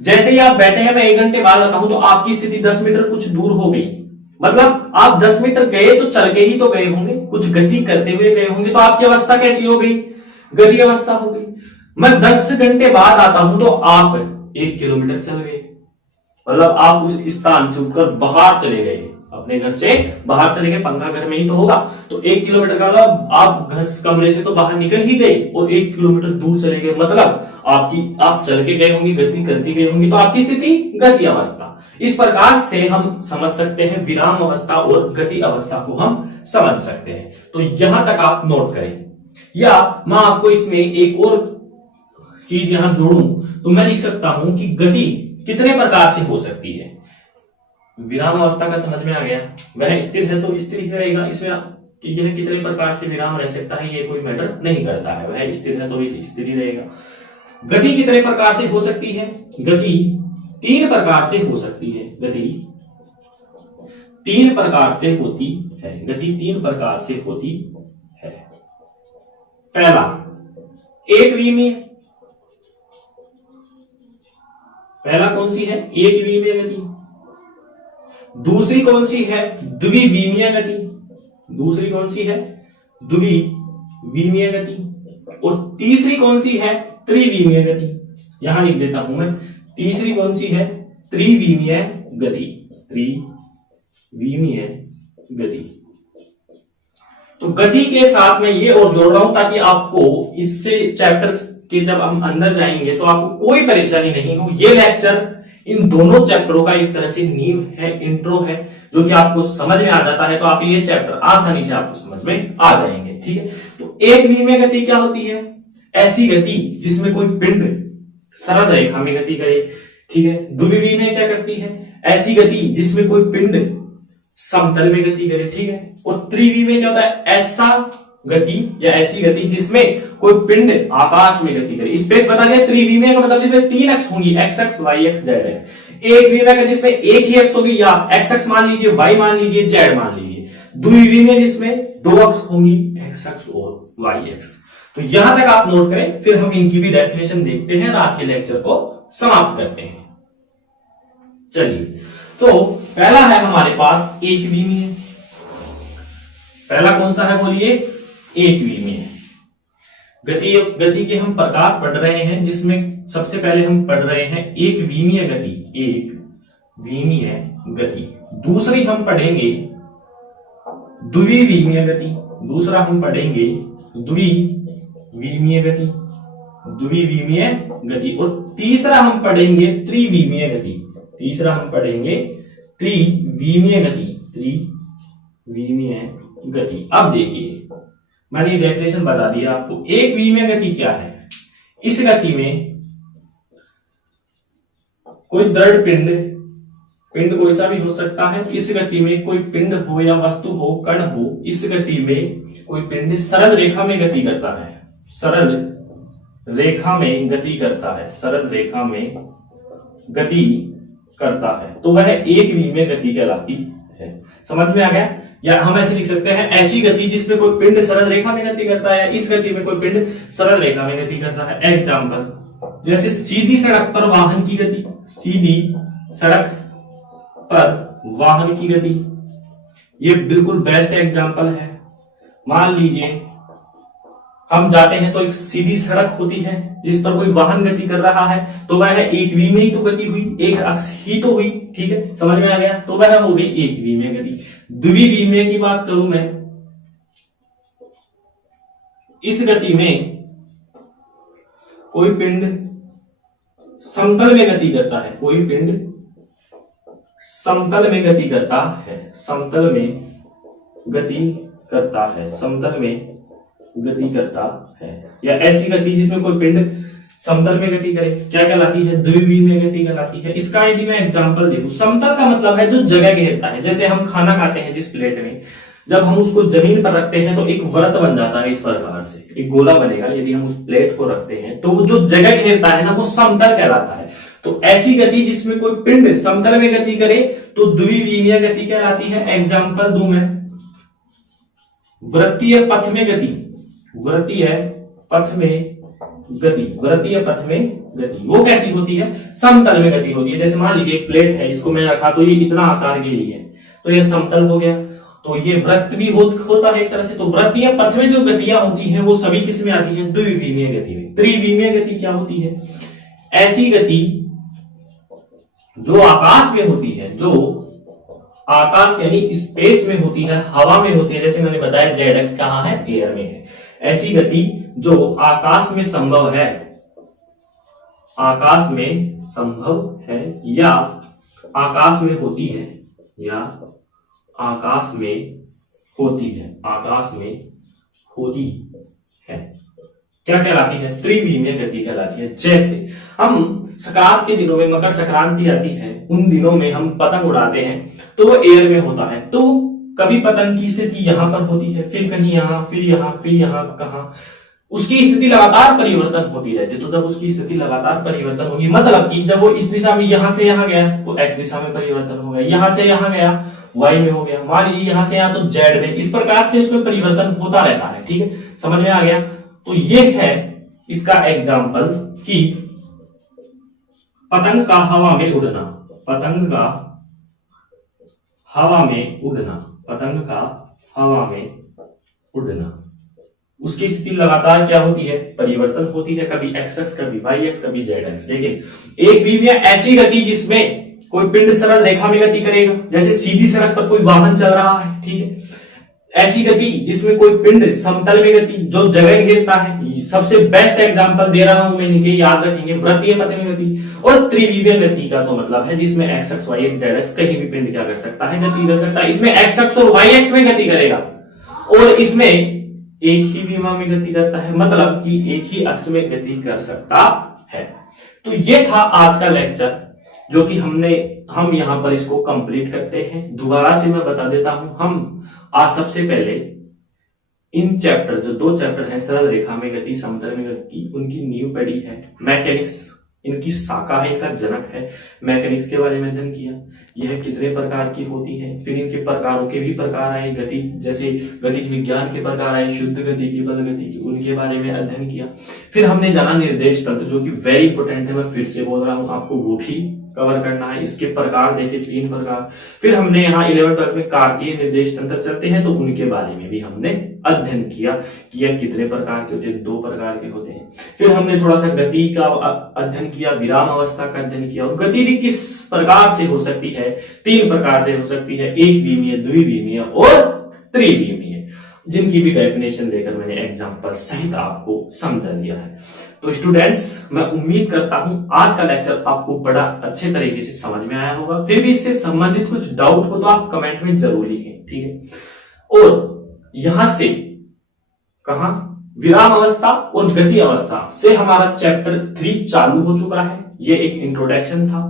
जैसे ही आप बैठे हैं, मैं 1 घंटे बाद आता हूं तो आपकी स्थिति 10 मीटर कुछ दूर हो गई। मतलब आप 10 मीटर गए तो चल के ही तो गए होंगे, कुछ गति करते हुए गए होंगे, तो आपकी अवस्था कैसी हो गई? गति अवस्था हो गई। मैं 10 घंटे बाद आता हूं तो आप 1 किलोमीटर चल गए, मतलब आप उस स्थान से उठकर बाहर चले गए, अपने घर से बाहर चले गए, पंखा घर में ही तो होगा, तो 1 किलोमीटर का मतलब आप घर कमरे से तो बाहर निकल ही गए और 1 किलोमीटर दूर चले गए, मतलब आप चल के गए होंगे, गति करके गए होंगे, तो आपकी स्थिति गति अवस्था। इस प्रकार से हम समझ सकते हैं विराम अवस्था और गति अवस्था को हम समझ सकते हैं। तो यहां तक आप नोट करें, या मैं आपको इसमें एक और चीज यहां जोड़ूं तो मैं लिख सकता हूं कि गति कितने प्रकार से हो सकती है। विराम अवस्था का समझ में आ गया, वह स्थिर है तो स्थिर ही रहेगा, इसमें कि यह कितने प्रकार से विराम रह सकता है ये कोई मैटर नहीं करता है, वह स्थिर है तो स्थिर ही रहेगा। गति कितने प्रकार से हो सकती है? गति 3 प्रकार से हो सकती है, गति तीन प्रकार से होती है। गति तीन प्रकार से होती है। पहला एक विमीय, पहला कौन सी है? एक विमीय गति। दूसरी कौन सी है? द्विविमीय गति। दूसरी कौन सी है? द्विविमीय गति। और तीसरी कौन सी है? त्रिविमीय गति। यहां लिख देता हूं मैं, तीसरी कौन सी है? त्रिविमीय गति। त्रिविमीय गति। तो गति के साथ मैं ये और जोड़ रहा हूं ताकि आपको इससे चैप्टर के जब हम अंदर जाएंगे तो आपको कोई परेशानी नहीं हो। ये लेक्चर इन दोनों चैप्टरों का एक तरह से नींव है, इंट्रो है, जो कि आपको समझ में आ जाता है तो आप ये चैप्टर आसानी से आपको समझ में आ जाएंगे। ठीक है, तो एक विमीय गति क्या होती है? ऐसी गति जिसमें कोई पिंड सरल रेखा में गति करे। ठीक है, द्विविमीय क्या करती है? ऐसी गति जिसमें कोई पिंड समतल में गति करे। ठीक है, और त्रिविमीय क्या होता है? ऐसा गति या ऐसी गति जिसमें कोई पिंड आकाश में गति करे। स्पेस बता दिया। त्रिविमीय का मतलब जिसमें तीन अक्ष होंगी, एक्स अक्ष, वाई अक्ष, जेड अक्ष। एक विमीय का जिसमें एक ही अक्ष होगी, या एक्स अक्ष मान लीजिए, वाई मान लीजिए, जेड मान लीजिए। द्विविमीय जिसमें दो अक्ष होंगी, एक्स अक्ष और वाई अक्ष। तो यहां तक आप नोट करें, फिर हम इनकी भी डेफिनेशन देखते हैं और आज के लेक्चर को समाप्त करते हैं। चलिए, तो पहला है हमारे पास एक विमीय। पहला कौन सा है बोलिए? एक विमीय गति के हम प्रकार पढ़ रहे हैं, जिसमें सबसे पहले हम पढ़ रहे हैं एक विमीय गति। एक विमीय गति। दूसरी हम पढ़ेंगे द्विविमीय गति। दूसरा हम पढ़ेंगे द्विविमीय गति, द्विविमीय गति। और तीसरा हम पढ़ेंगे त्रिविमीय गति। तीसरा हम पढ़ेंगे त्रिविमीय गति। त्रिविमीय गति। अब देखिए, मैंने डेफिनेशन बता दिया आपको। एक विमीय गति क्या है? इस गति में कोई दृढ़ पिंड कोई सा भी हो सकता है। इस गति में कोई पिंड हो या वस्तु हो, कण हो, इस गति में कोई पिंड सरल रेखा में गति करता है। सरल रेखा में गति करता है। सरल रेखा में गति करता है, तो वह एक विमीय गति कहलाती है। समझ में आ गया? या हम ऐसे लिख सकते हैं, ऐसी गति जिसमें कोई पिंड सरल रेखा में गति करता है। इस गति में कोई पिंड सरल रेखा में गति करता है। एग्जाम्पल, जैसे सीधी सड़क पर वाहन की गति। सीधी सड़क पर वाहन की गति, ये बिल्कुल बेस्ट एग्जाम्पल है। मान लीजिए हम जाते हैं तो एक सीधी सड़क होती है जिस पर कोई वाहन गति कर रहा है, तो वह एक विमीय ही तो गति हुई, एक अक्ष ही तो हुई। ठीक है, समझ में आ गया? तो वह हो गई एक विमीय गति। द्विविमीय की बात करूं मैं, इस गति में कोई पिंड समतल में गति करता है। कोई पिंड समतल में गति करता है। समतल में गति करता है। समतल में गति करता है। या ऐसी गति जिसमें कोई पिंड समतल में गति करे, क्या कहलाती है? द्विविमीय गति कहलाती है। इसका यदि मैं एग्जांपल देखूं, समतल का मतलब है जो जगह घेरता है। जैसे हम खाना खाते हैं जिस प्लेट में, जब हम उसको जमीन पर रखते हैं तो एक व्रत बन जाता है। इस प्रकार से एक गोला बनेगा यदि हम उस प्लेट को रखते हैं, तो जो जगह घेरता है ना, वो समतल कहलाता है। तो ऐसी गति जिसमें कोई पिंड समतल में गति करे तो द्विविमीय गति कहलाती है। एग्जांपल दूं मैं, वृत्तीय पथ में गति। वृत्तीय पथ में गति। वृत्तीय पथ में गति वो कैसी होती है? समतल में गति होती है। जैसे मान लीजिए एक प्लेट है, इसको मैं रखा तो ये इतना आकार घेरी है, तो ये समतल हो गया। तो ये वृत्त भी होता है एक तरह से। तो वृत्तीय पथ में जो गतियां होती हैं वो सभी किस में आती हैं? द्विविमीय गति में। त्रिविमीय गति क्या होती है? ऐसी गति जो आकाश में होती है, जो आकाश यानी स्पेस में होती है, हवा में होती है। जैसे मैंने बताया जेड एक्स कहां है? एयर में है। ऐसी गति जो आकाश में संभव है, आकाश में संभव है या आकाश में होती है, या आकाश में होती है, आकाश में होती है, क्या कहलाती है? त्रिविमीय गति कहलाती है। जैसे हम संक्रांत के दिनों में, मकर संक्रांति आती है, उन दिनों में हम पतंग उड़ाते हैं तो वो एयर में होता है। तो कभी पतंग की स्थिति यहां पर होती है, फिर कहीं यहां, फिर यहां, फिर यहां, कहां उसकी स्थिति लगातार परिवर्तन होती रहती है। तो जब उसकी स्थिति लगातार परिवर्तन होगी, मतलब कि जब वो इस दिशा में यहां से यहां गया तो एक्स दिशा में परिवर्तन हो गया, यहां से यहां गया वाई में हो गया, मान लीजिए यहां से यहां तो जेड में, इस प्रकार से इसमें परिवर्तन होता रहता है। ठीक है, समझ में आ गया। तो ये है इसका एग्जाम्पल कि पतंग का हवा में उड़ना, पतंग का हवा में उड़ना, पतंग का हवा में उड़ना, उसकी स्थिति लगातार क्या होती है, परिवर्तन होती है, कभी एक्स एक्स, कभी वाई एक्स, कभी जेड एक्स। लेकिन एक भी ऐसी गति जिसमें कोई पिंड सरल रेखा में गति करेगा, जैसे सीधी सड़क पर कोई वाहन चल रहा है, ठीक है, ऐसी गति जिसमें कोई पिंड समतल में गति जो जगह घेरता है। सबसे बेस्ट एग्जांपल दे रहा हूं मैं, इनके याद रखेंगे, वृत्तीय पथ में गति और त्रिविमीय गति का तो मतलब है जिसमें X X Y X Z X कहीं भी पिंड क्या कर सकता है, गति कर सकता है। इसमें एक्स एक्स और वाई एक्स में गति करेगा और इसमें एक ही विमा में गति करता है, मतलब कि एक ही अक्ष में गति कर सकता है। तो ये था आज का लेक्चर जो कि हम यहां पर इसको कंप्लीट करते हैं। दोबारा से मैं बता देता हूं, हम आज सबसे पहले इन चैप्टर, जो 2 चैप्टर हैं, सरल रेखा में गति, समतल में गति, उनकी नींव पड़ी है। मैकेनिक्स इनकी शाखा है, इनका जनक है। मैकेनिक्स के बारे में अध्ययन किया, यह कितने प्रकार की होती है, फिर इनके प्रकारों के भी प्रकार आए, गति जैसे गतिज विज्ञान के प्रकार आए, शुद्ध गति की, बल गति की, उनके बारे में अध्ययन किया। फिर हमने जाना निर्देश तंत्र, जो कि वेरी इंपोर्टेंट है, मैं फिर से बोल रहा हूं आपको, वो भी कवर करना है। इसके प्रकार देखे 3 प्रकार। फिर हमने यहाँ 11 12 में कार्तीय निर्देश तंत्र चलते हैं तो उनके बारे में भी हमने अध्ययन किया कि यह कितने प्रकार के होते हैं, 2 प्रकार के होते हैं। फिर हमने थोड़ा सा गति का अध्ययन किया, विराम अवस्था का अध्ययन किया, और गति भी किस प्रकार से हो सकती है, 3 प्रकार से हो सकती है, एक विमीय, द्विविमीय और त्रिविमीय, जिनकी भी डेफिनेशन देकर मैंने एग्जांपल सहित आपको समझा दिया है। तो स्टूडेंट्स, मैं उम्मीद करता हूं आज का लेक्चर आपको बड़ा अच्छे तरीके से समझ में आया होगा। फिर भी इससे संबंधित कुछ डाउट हो तो आप कमेंट में जरूर लिखें, ठीक है। और यहां से कहा विराम अवस्था और गति अवस्था से हमारा चैप्टर 3 चालू हो चुका है। ये एक इंट्रोडक्शन था।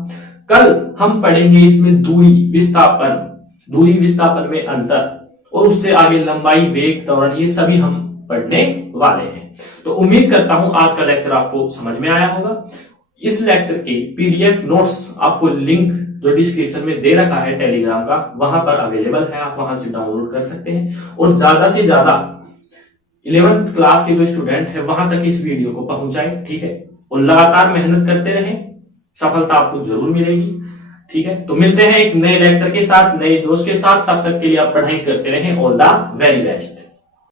कल हम पढ़ेंगे इसमें दूरी विस्थापन में अंतर, और उससे आगे लंबाई, वेग, त्वरण, ये सभी हम पढ़ने वाले हैं। तो उम्मीद करता हूं आज का लेक्चर आपको समझ में आया होगा। इस लेक्चर के पीडीएफ नोट्स आपको लिंक जो डिस्क्रिप्शन में दे रखा है टेलीग्राम का, वहां पर अवेलेबल है, आप वहां से डाउनलोड कर सकते हैं। और ज्यादा से ज्यादा 11th क्लास के जो स्टूडेंट है वहां तक इस वीडियो को पहुंचाएं, ठीक है। और लगातार मेहनत करते रहें, सफलता आपको जरूर मिलेगी, ठीक है। तो मिलते हैं एक नए लेक्चर के साथ, नए जोश के साथ। तब तक के लिए आप पढ़ाई करते रहें। All the very best.